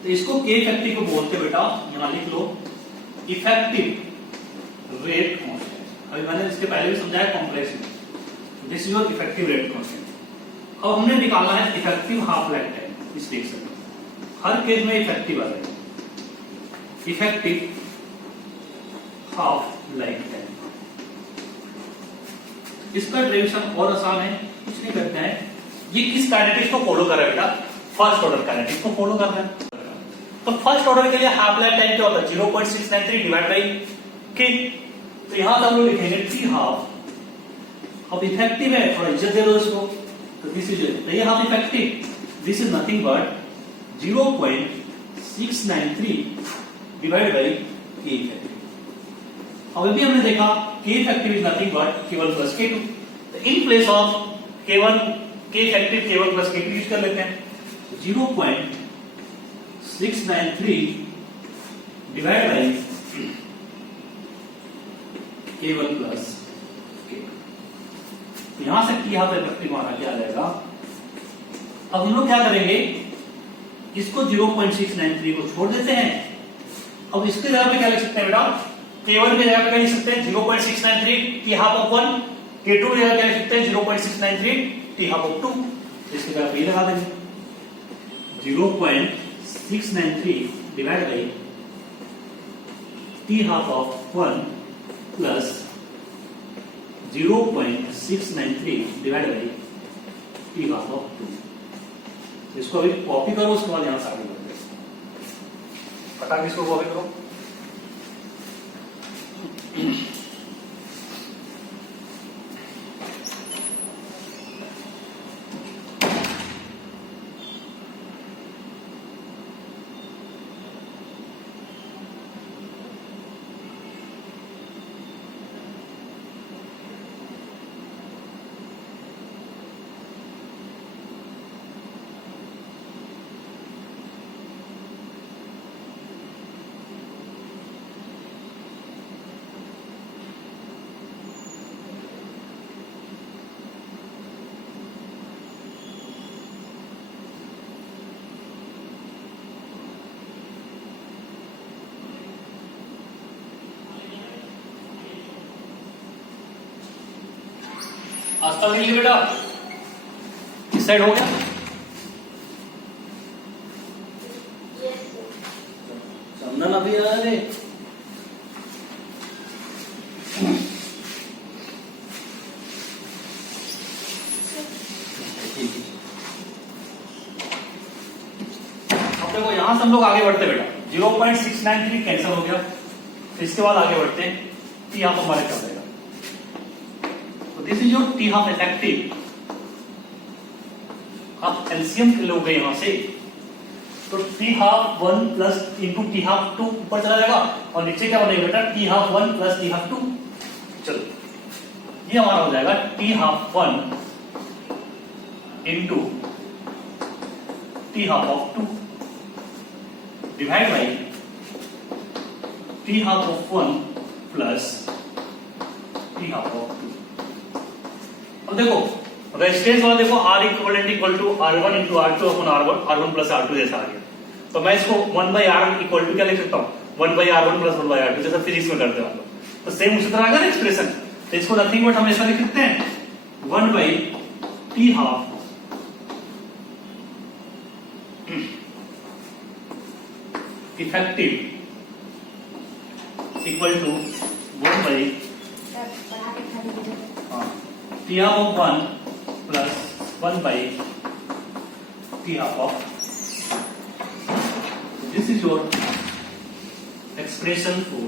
तो इसको K इफेक्टिव को बोलते बेटा, यहां लिख लो इफेक्टिव रेट कांस्टेंट। अभी मैंने इसके पहले भी समझाया कॉम्प्लेक्स में, this is your effective rate constant. अब हमने निकालना है इफेक्टिव हाफ लाइफ टाइम इस रिएक्शन में, हर केस में इफेक्टिव आ जाएगा, इफेक्टिव हाफ लाइफ टाइम। इसका डेरिवेशन और आसान है, कुछ नहीं करते हैं, ये किस काइनेटिक्स को फॉलो कर रहा है बेटा, फर्स्ट ऑर्डर काइनेटिक्स को फॉलो कर रहा है। तो फर्स्ट ऑर्डर के लिए हाफ लाइफ टाइम क्या होता है, 0.693 डिवाइड बाई K। तो यहां से हम लोग लिखेंगे T हाफ। अब इफेक्टिव है, थोड़ा इज्जत दे दो इसको, तो दिस इज ये half effective, this is nothing but 0.693 divide by K effective. अब अभी हमने देखा K effective is nothing but K1 plus K2, तो in place of K1 K effective K1 plus K2 use कर लेते हैं, 0.693 divide by K1 plus K2। तो यहां से T हाफ इफेक्टिव हमारा क्या आ जाएगा। अब हम लोग क्या करेंगे, इसको 0.693 को छोड़ देते हैं। अब इसके जगह पे क्या लिख सकते हैं बेटा, K1 की जगह पे क्या लिख सकते हैं 0.693 T हाफ ऑफ 1, K2 की जगह क्या लिख सकते हैं 0.693 T हाफ ऑफ 2, इसकी जगह पे ये लगा देंगे 0.693 divide by T half of 1 plus 0.693 divide by T half of 2। इसको अभी कॉपी करो, उसके बाद यहां से आगे बढ़ते हैं, पता किसको कॉपी करो। आज तक लिख बेटा, इस साइड हो गया, Yes, sir. चंदन अभी आ रहे। अब देखो यहां से हम लोग आगे बढ़ते बेटा, 0.693 कैंसिल हो गया, फिर इसके बाद आगे बढ़ते हैं, T हाफ हमारे क्या रहेगा, तो this is your T half effective. आप एलसीएम लोगे यहां से, तो T half 1 plus into T half 2 ऊपर चला जाएगा, और नीचे क्या बनेगा बेटा, T half 1 plus T half 2। चलो ये हमारा हो जाएगा T half 1 into T half of 2 divide by T half of 1 plus T half of 2. अब देखो रेजिस्टेंस वाला देखो R equal to R1 into R2 अपन R1 प्लस R2 जैसा आ गया, तो मैं इसको 1 बाई R इक्वल टू क्या लिख सकता हूँ 1 by R1 plus 1 by R2 जैसा फिजिक्स में करते हैं हम लोग, तो सेम उसी तरह आएगा ना एक्सप्रेशन। तो इसको नथिंग बट हम ऐसा लिख सकते हैं 1 by T half effective equal to 1 by T half of 1 plus 1 by T half of. This is your expression for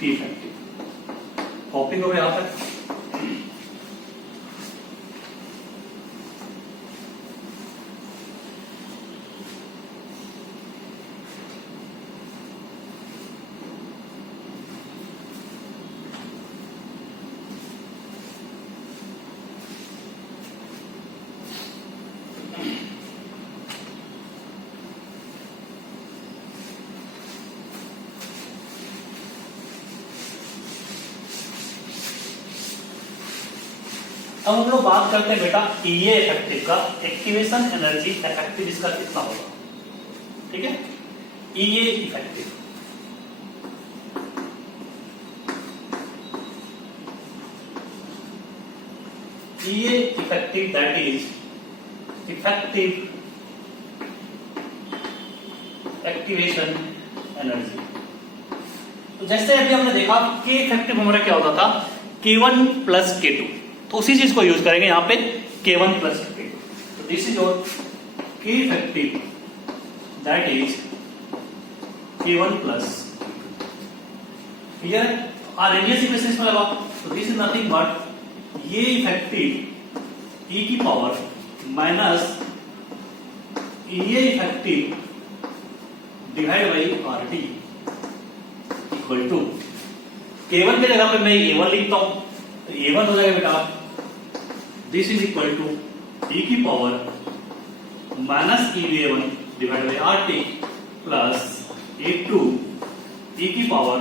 T effective. Copy करो यहाँ पर। अब हम लोग बात करते हैं बेटा ईए इफेक्टिव का, एक्टिवेशन एनर्जी इफेक्टिव इसका कितना होगा, ठीक है। E A effective that is effective activation energy. तो जैसे अभी हमने देखा के इफेक्टिव हमारा क्या होता था K1 प्लस K2, तो उसी चीज को यूज करेंगे यहाँ पे K1 प्लस K2। तो this is your K effective that is K1 plus, clear. Radius equation में लगाओ, तो दिस इज नथिंग बट ये इफेक्टिव e की पावर माइनस ये effective divide by RT equal to K1 के जगह पे मैं A1 लिखता हूं, तो A1 हो जाएगा बेटा this is equal to e की power minus EA1 divide by RT plus A2 e की power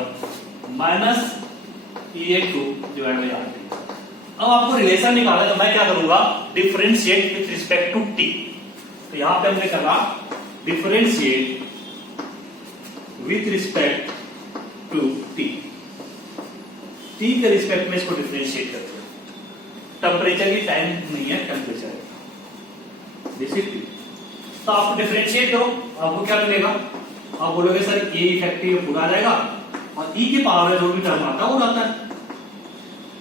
minus EA2 divide by RT। अब आपको रिलेशन निकालना है, तो मैं क्या करूंगा differentiate with respect to t। तो यहां पे हमने कहा differentiate with respect to t, t के रिस्पेक्ट में इसको डिफरेंशिएट करते हैं। टेम्परेचर की टाइम नहीं है, टेम्परेचर है, दिस इज t। तो आपको डिफरेंशिएट करो, आपको क्या मिलेगा, आप बोलोगे सर ए इफेक्टिव पूरा आ जाएगा और e की पावर में जो भी टर्म आता है वो आता है,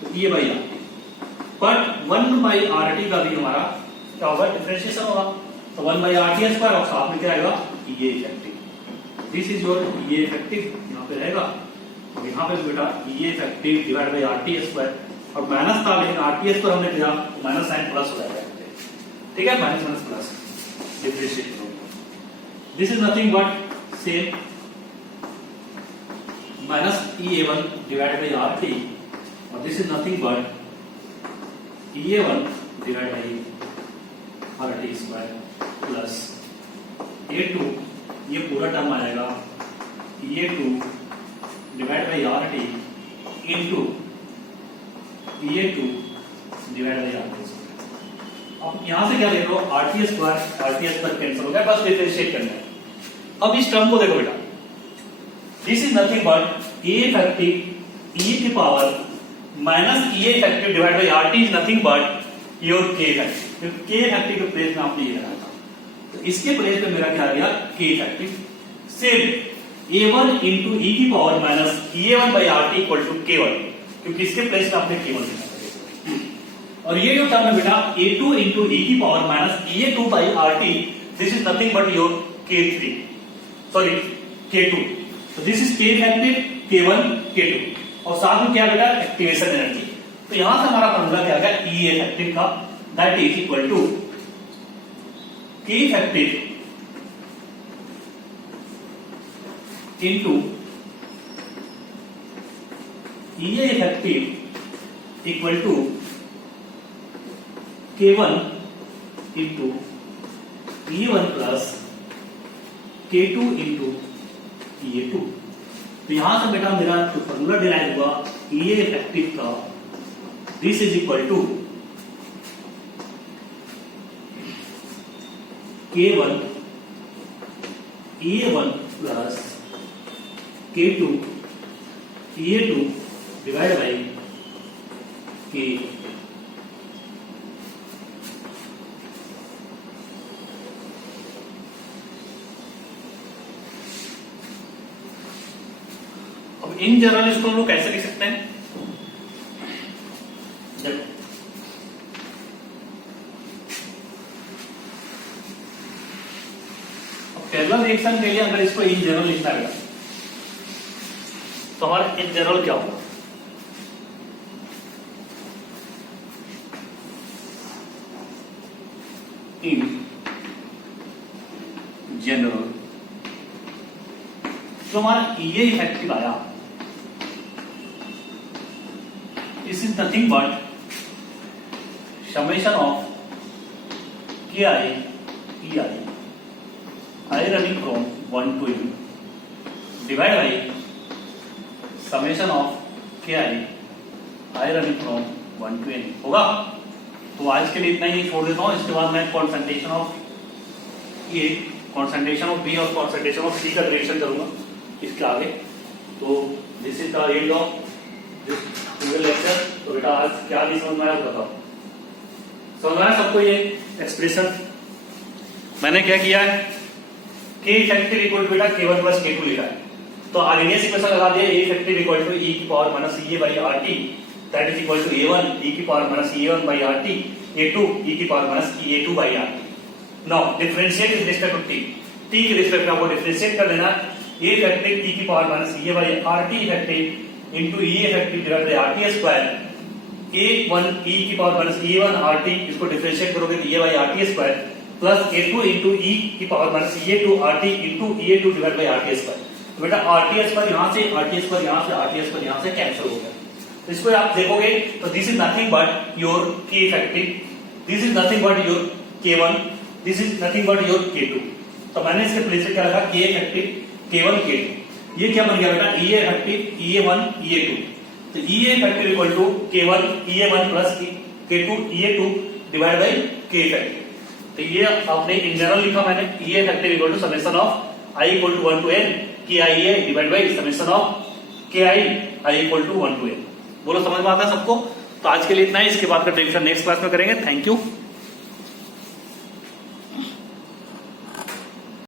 तो ये by RT, but 1 by RT का भी हमारा क्या होगा डिफरेंशिएशन होगा, तो 1 बाई RT स्क्वायर और साथ में क्या आएगा ये इफेक्टिव। दिस इज योर ये इफेक्टिव यहाँ पे रहेगा, तो यहाँ पे बेटा ये effective divide by RT square, और माइनस था लेकिन RT स्क्वायर हमने किया तो माइनस साइन प्लस हो जाएगा, ठीक है, माइनस माइनस प्लस डिफरेंशिएट करो। This is nothing but same minus EA1 divide by RT, और this is nothing but EA1 divide by RT square plus A2, ये पूरा टर्म आ जाएगा EA2 divide by RT into EA2 divide by RT square. अब यहां से क्या देख लो RT square cancel हो गया, बस डिफरेंशिएट करना है। अब इस टर्म को देखो बेटा, this is nothing but A effective e की power minus A effective divide by RT is nothing but your के इफेक्टिव, के इफेक्टिव के प्लेस में आपने ये लगाया था, तो इसके प्लेस पे मेरा क्या आ गया K effective. Same A1 into e की power minus EA1 by RT equal to K1, क्योंकि इसके प्लेस में आपने K1 लिखा था। और ये जो टर्म है बेटा A2 इंटू e की power minus EA2 by RT, this is nothing but your K3, sorry K2, तो दिस इज के इफेक्टिव K1 K2, और साथ में क्या बेटा एक्टिवेशन एनर्जी। तो यहां से हमारा फॉर्मूला क्या आ गया E इफेक्टिव का, that is equal to K effective into E effective equal to K1 into E1 plus K2 into E2। तो यहां से बेटा मेरा जो फॉर्मूला डिराइव हुआ EA इफेक्टिव का, this is equal to K1 EA1 plus K2 EA2 divide by K। अब in general इसको हम लोग कैसे लिख सकते हैं? देखो, अब पैरेलल रिएक्शन के लिए अगर इसको इन जनरल लिखना है तो हमारा इन जनरल क्या होगा? इन जनरल जो हमारा EA इफेक्टिव आया, this is nothing but summation of Ki EI I running from 1 to n divided by summation of Ki I running from 1 to n होगा। तो आज के लिए इतना ही छोड़ देता हूँ। इसके बाद मैं concentration of A, concentration of B और कॉन्सेंट्रेशन ऑफ सी का रिलेशन करूंगा इसके आगे। तो this is the end of this lecture. तो बेटा आज क्या नहीं समझ में आया बताओ? समझ में आया सबको? ये एक्सप्रेशन मैंने क्या किया है, के इफेक्टिव इक्वल टू बेटा K1 प्लस K2 लिखा है। तो आरएनएस इक्वेशन लगा दिया, A effective equal to e की power minus EA by RT that is equal to A1 e की power minus EA1 by RT, A2 e की power minus EA2 by RT। Now differentiate with respect to t की respect में आपको differentiate कर देना। A effective e की power minus EA by RT effective into E effective divided by RT square, A1 e की power minus EA1 RT इसको differentiate करोगे तो EA by RT square plus A2 into E की power minus EA2 RT into EA2 divided by RT square. तो बेटा RT square यहां से, RT square यहां से, RT स्क्वायर यहां से कैंसिल हो गया। तो इसको आप देखोगे तो this is nothing but your K effective, this is nothing but your K1, this is nothing but your K2। तो मैंने इसके प्लेस पे क्या रखा, K इफेक्टिव K1 K2। ये क्या बन गया बेटा, EA इफेक्टिव EA1 EA2। तो EA effective equal to K1 EA1 plus K2 EA2 divide by K effective. तो ये आपने इन जनरल लिखा मैंने, EA effective equal to summation of I equal to 1 to n KIA divide by summation of KI I equal to 1 to n। बोलो समझ में आता है सबको? तो आज के लिए इतना ही, इसके बाद का डिवीजन नेक्स्ट क्लास में करेंगे। Thank you.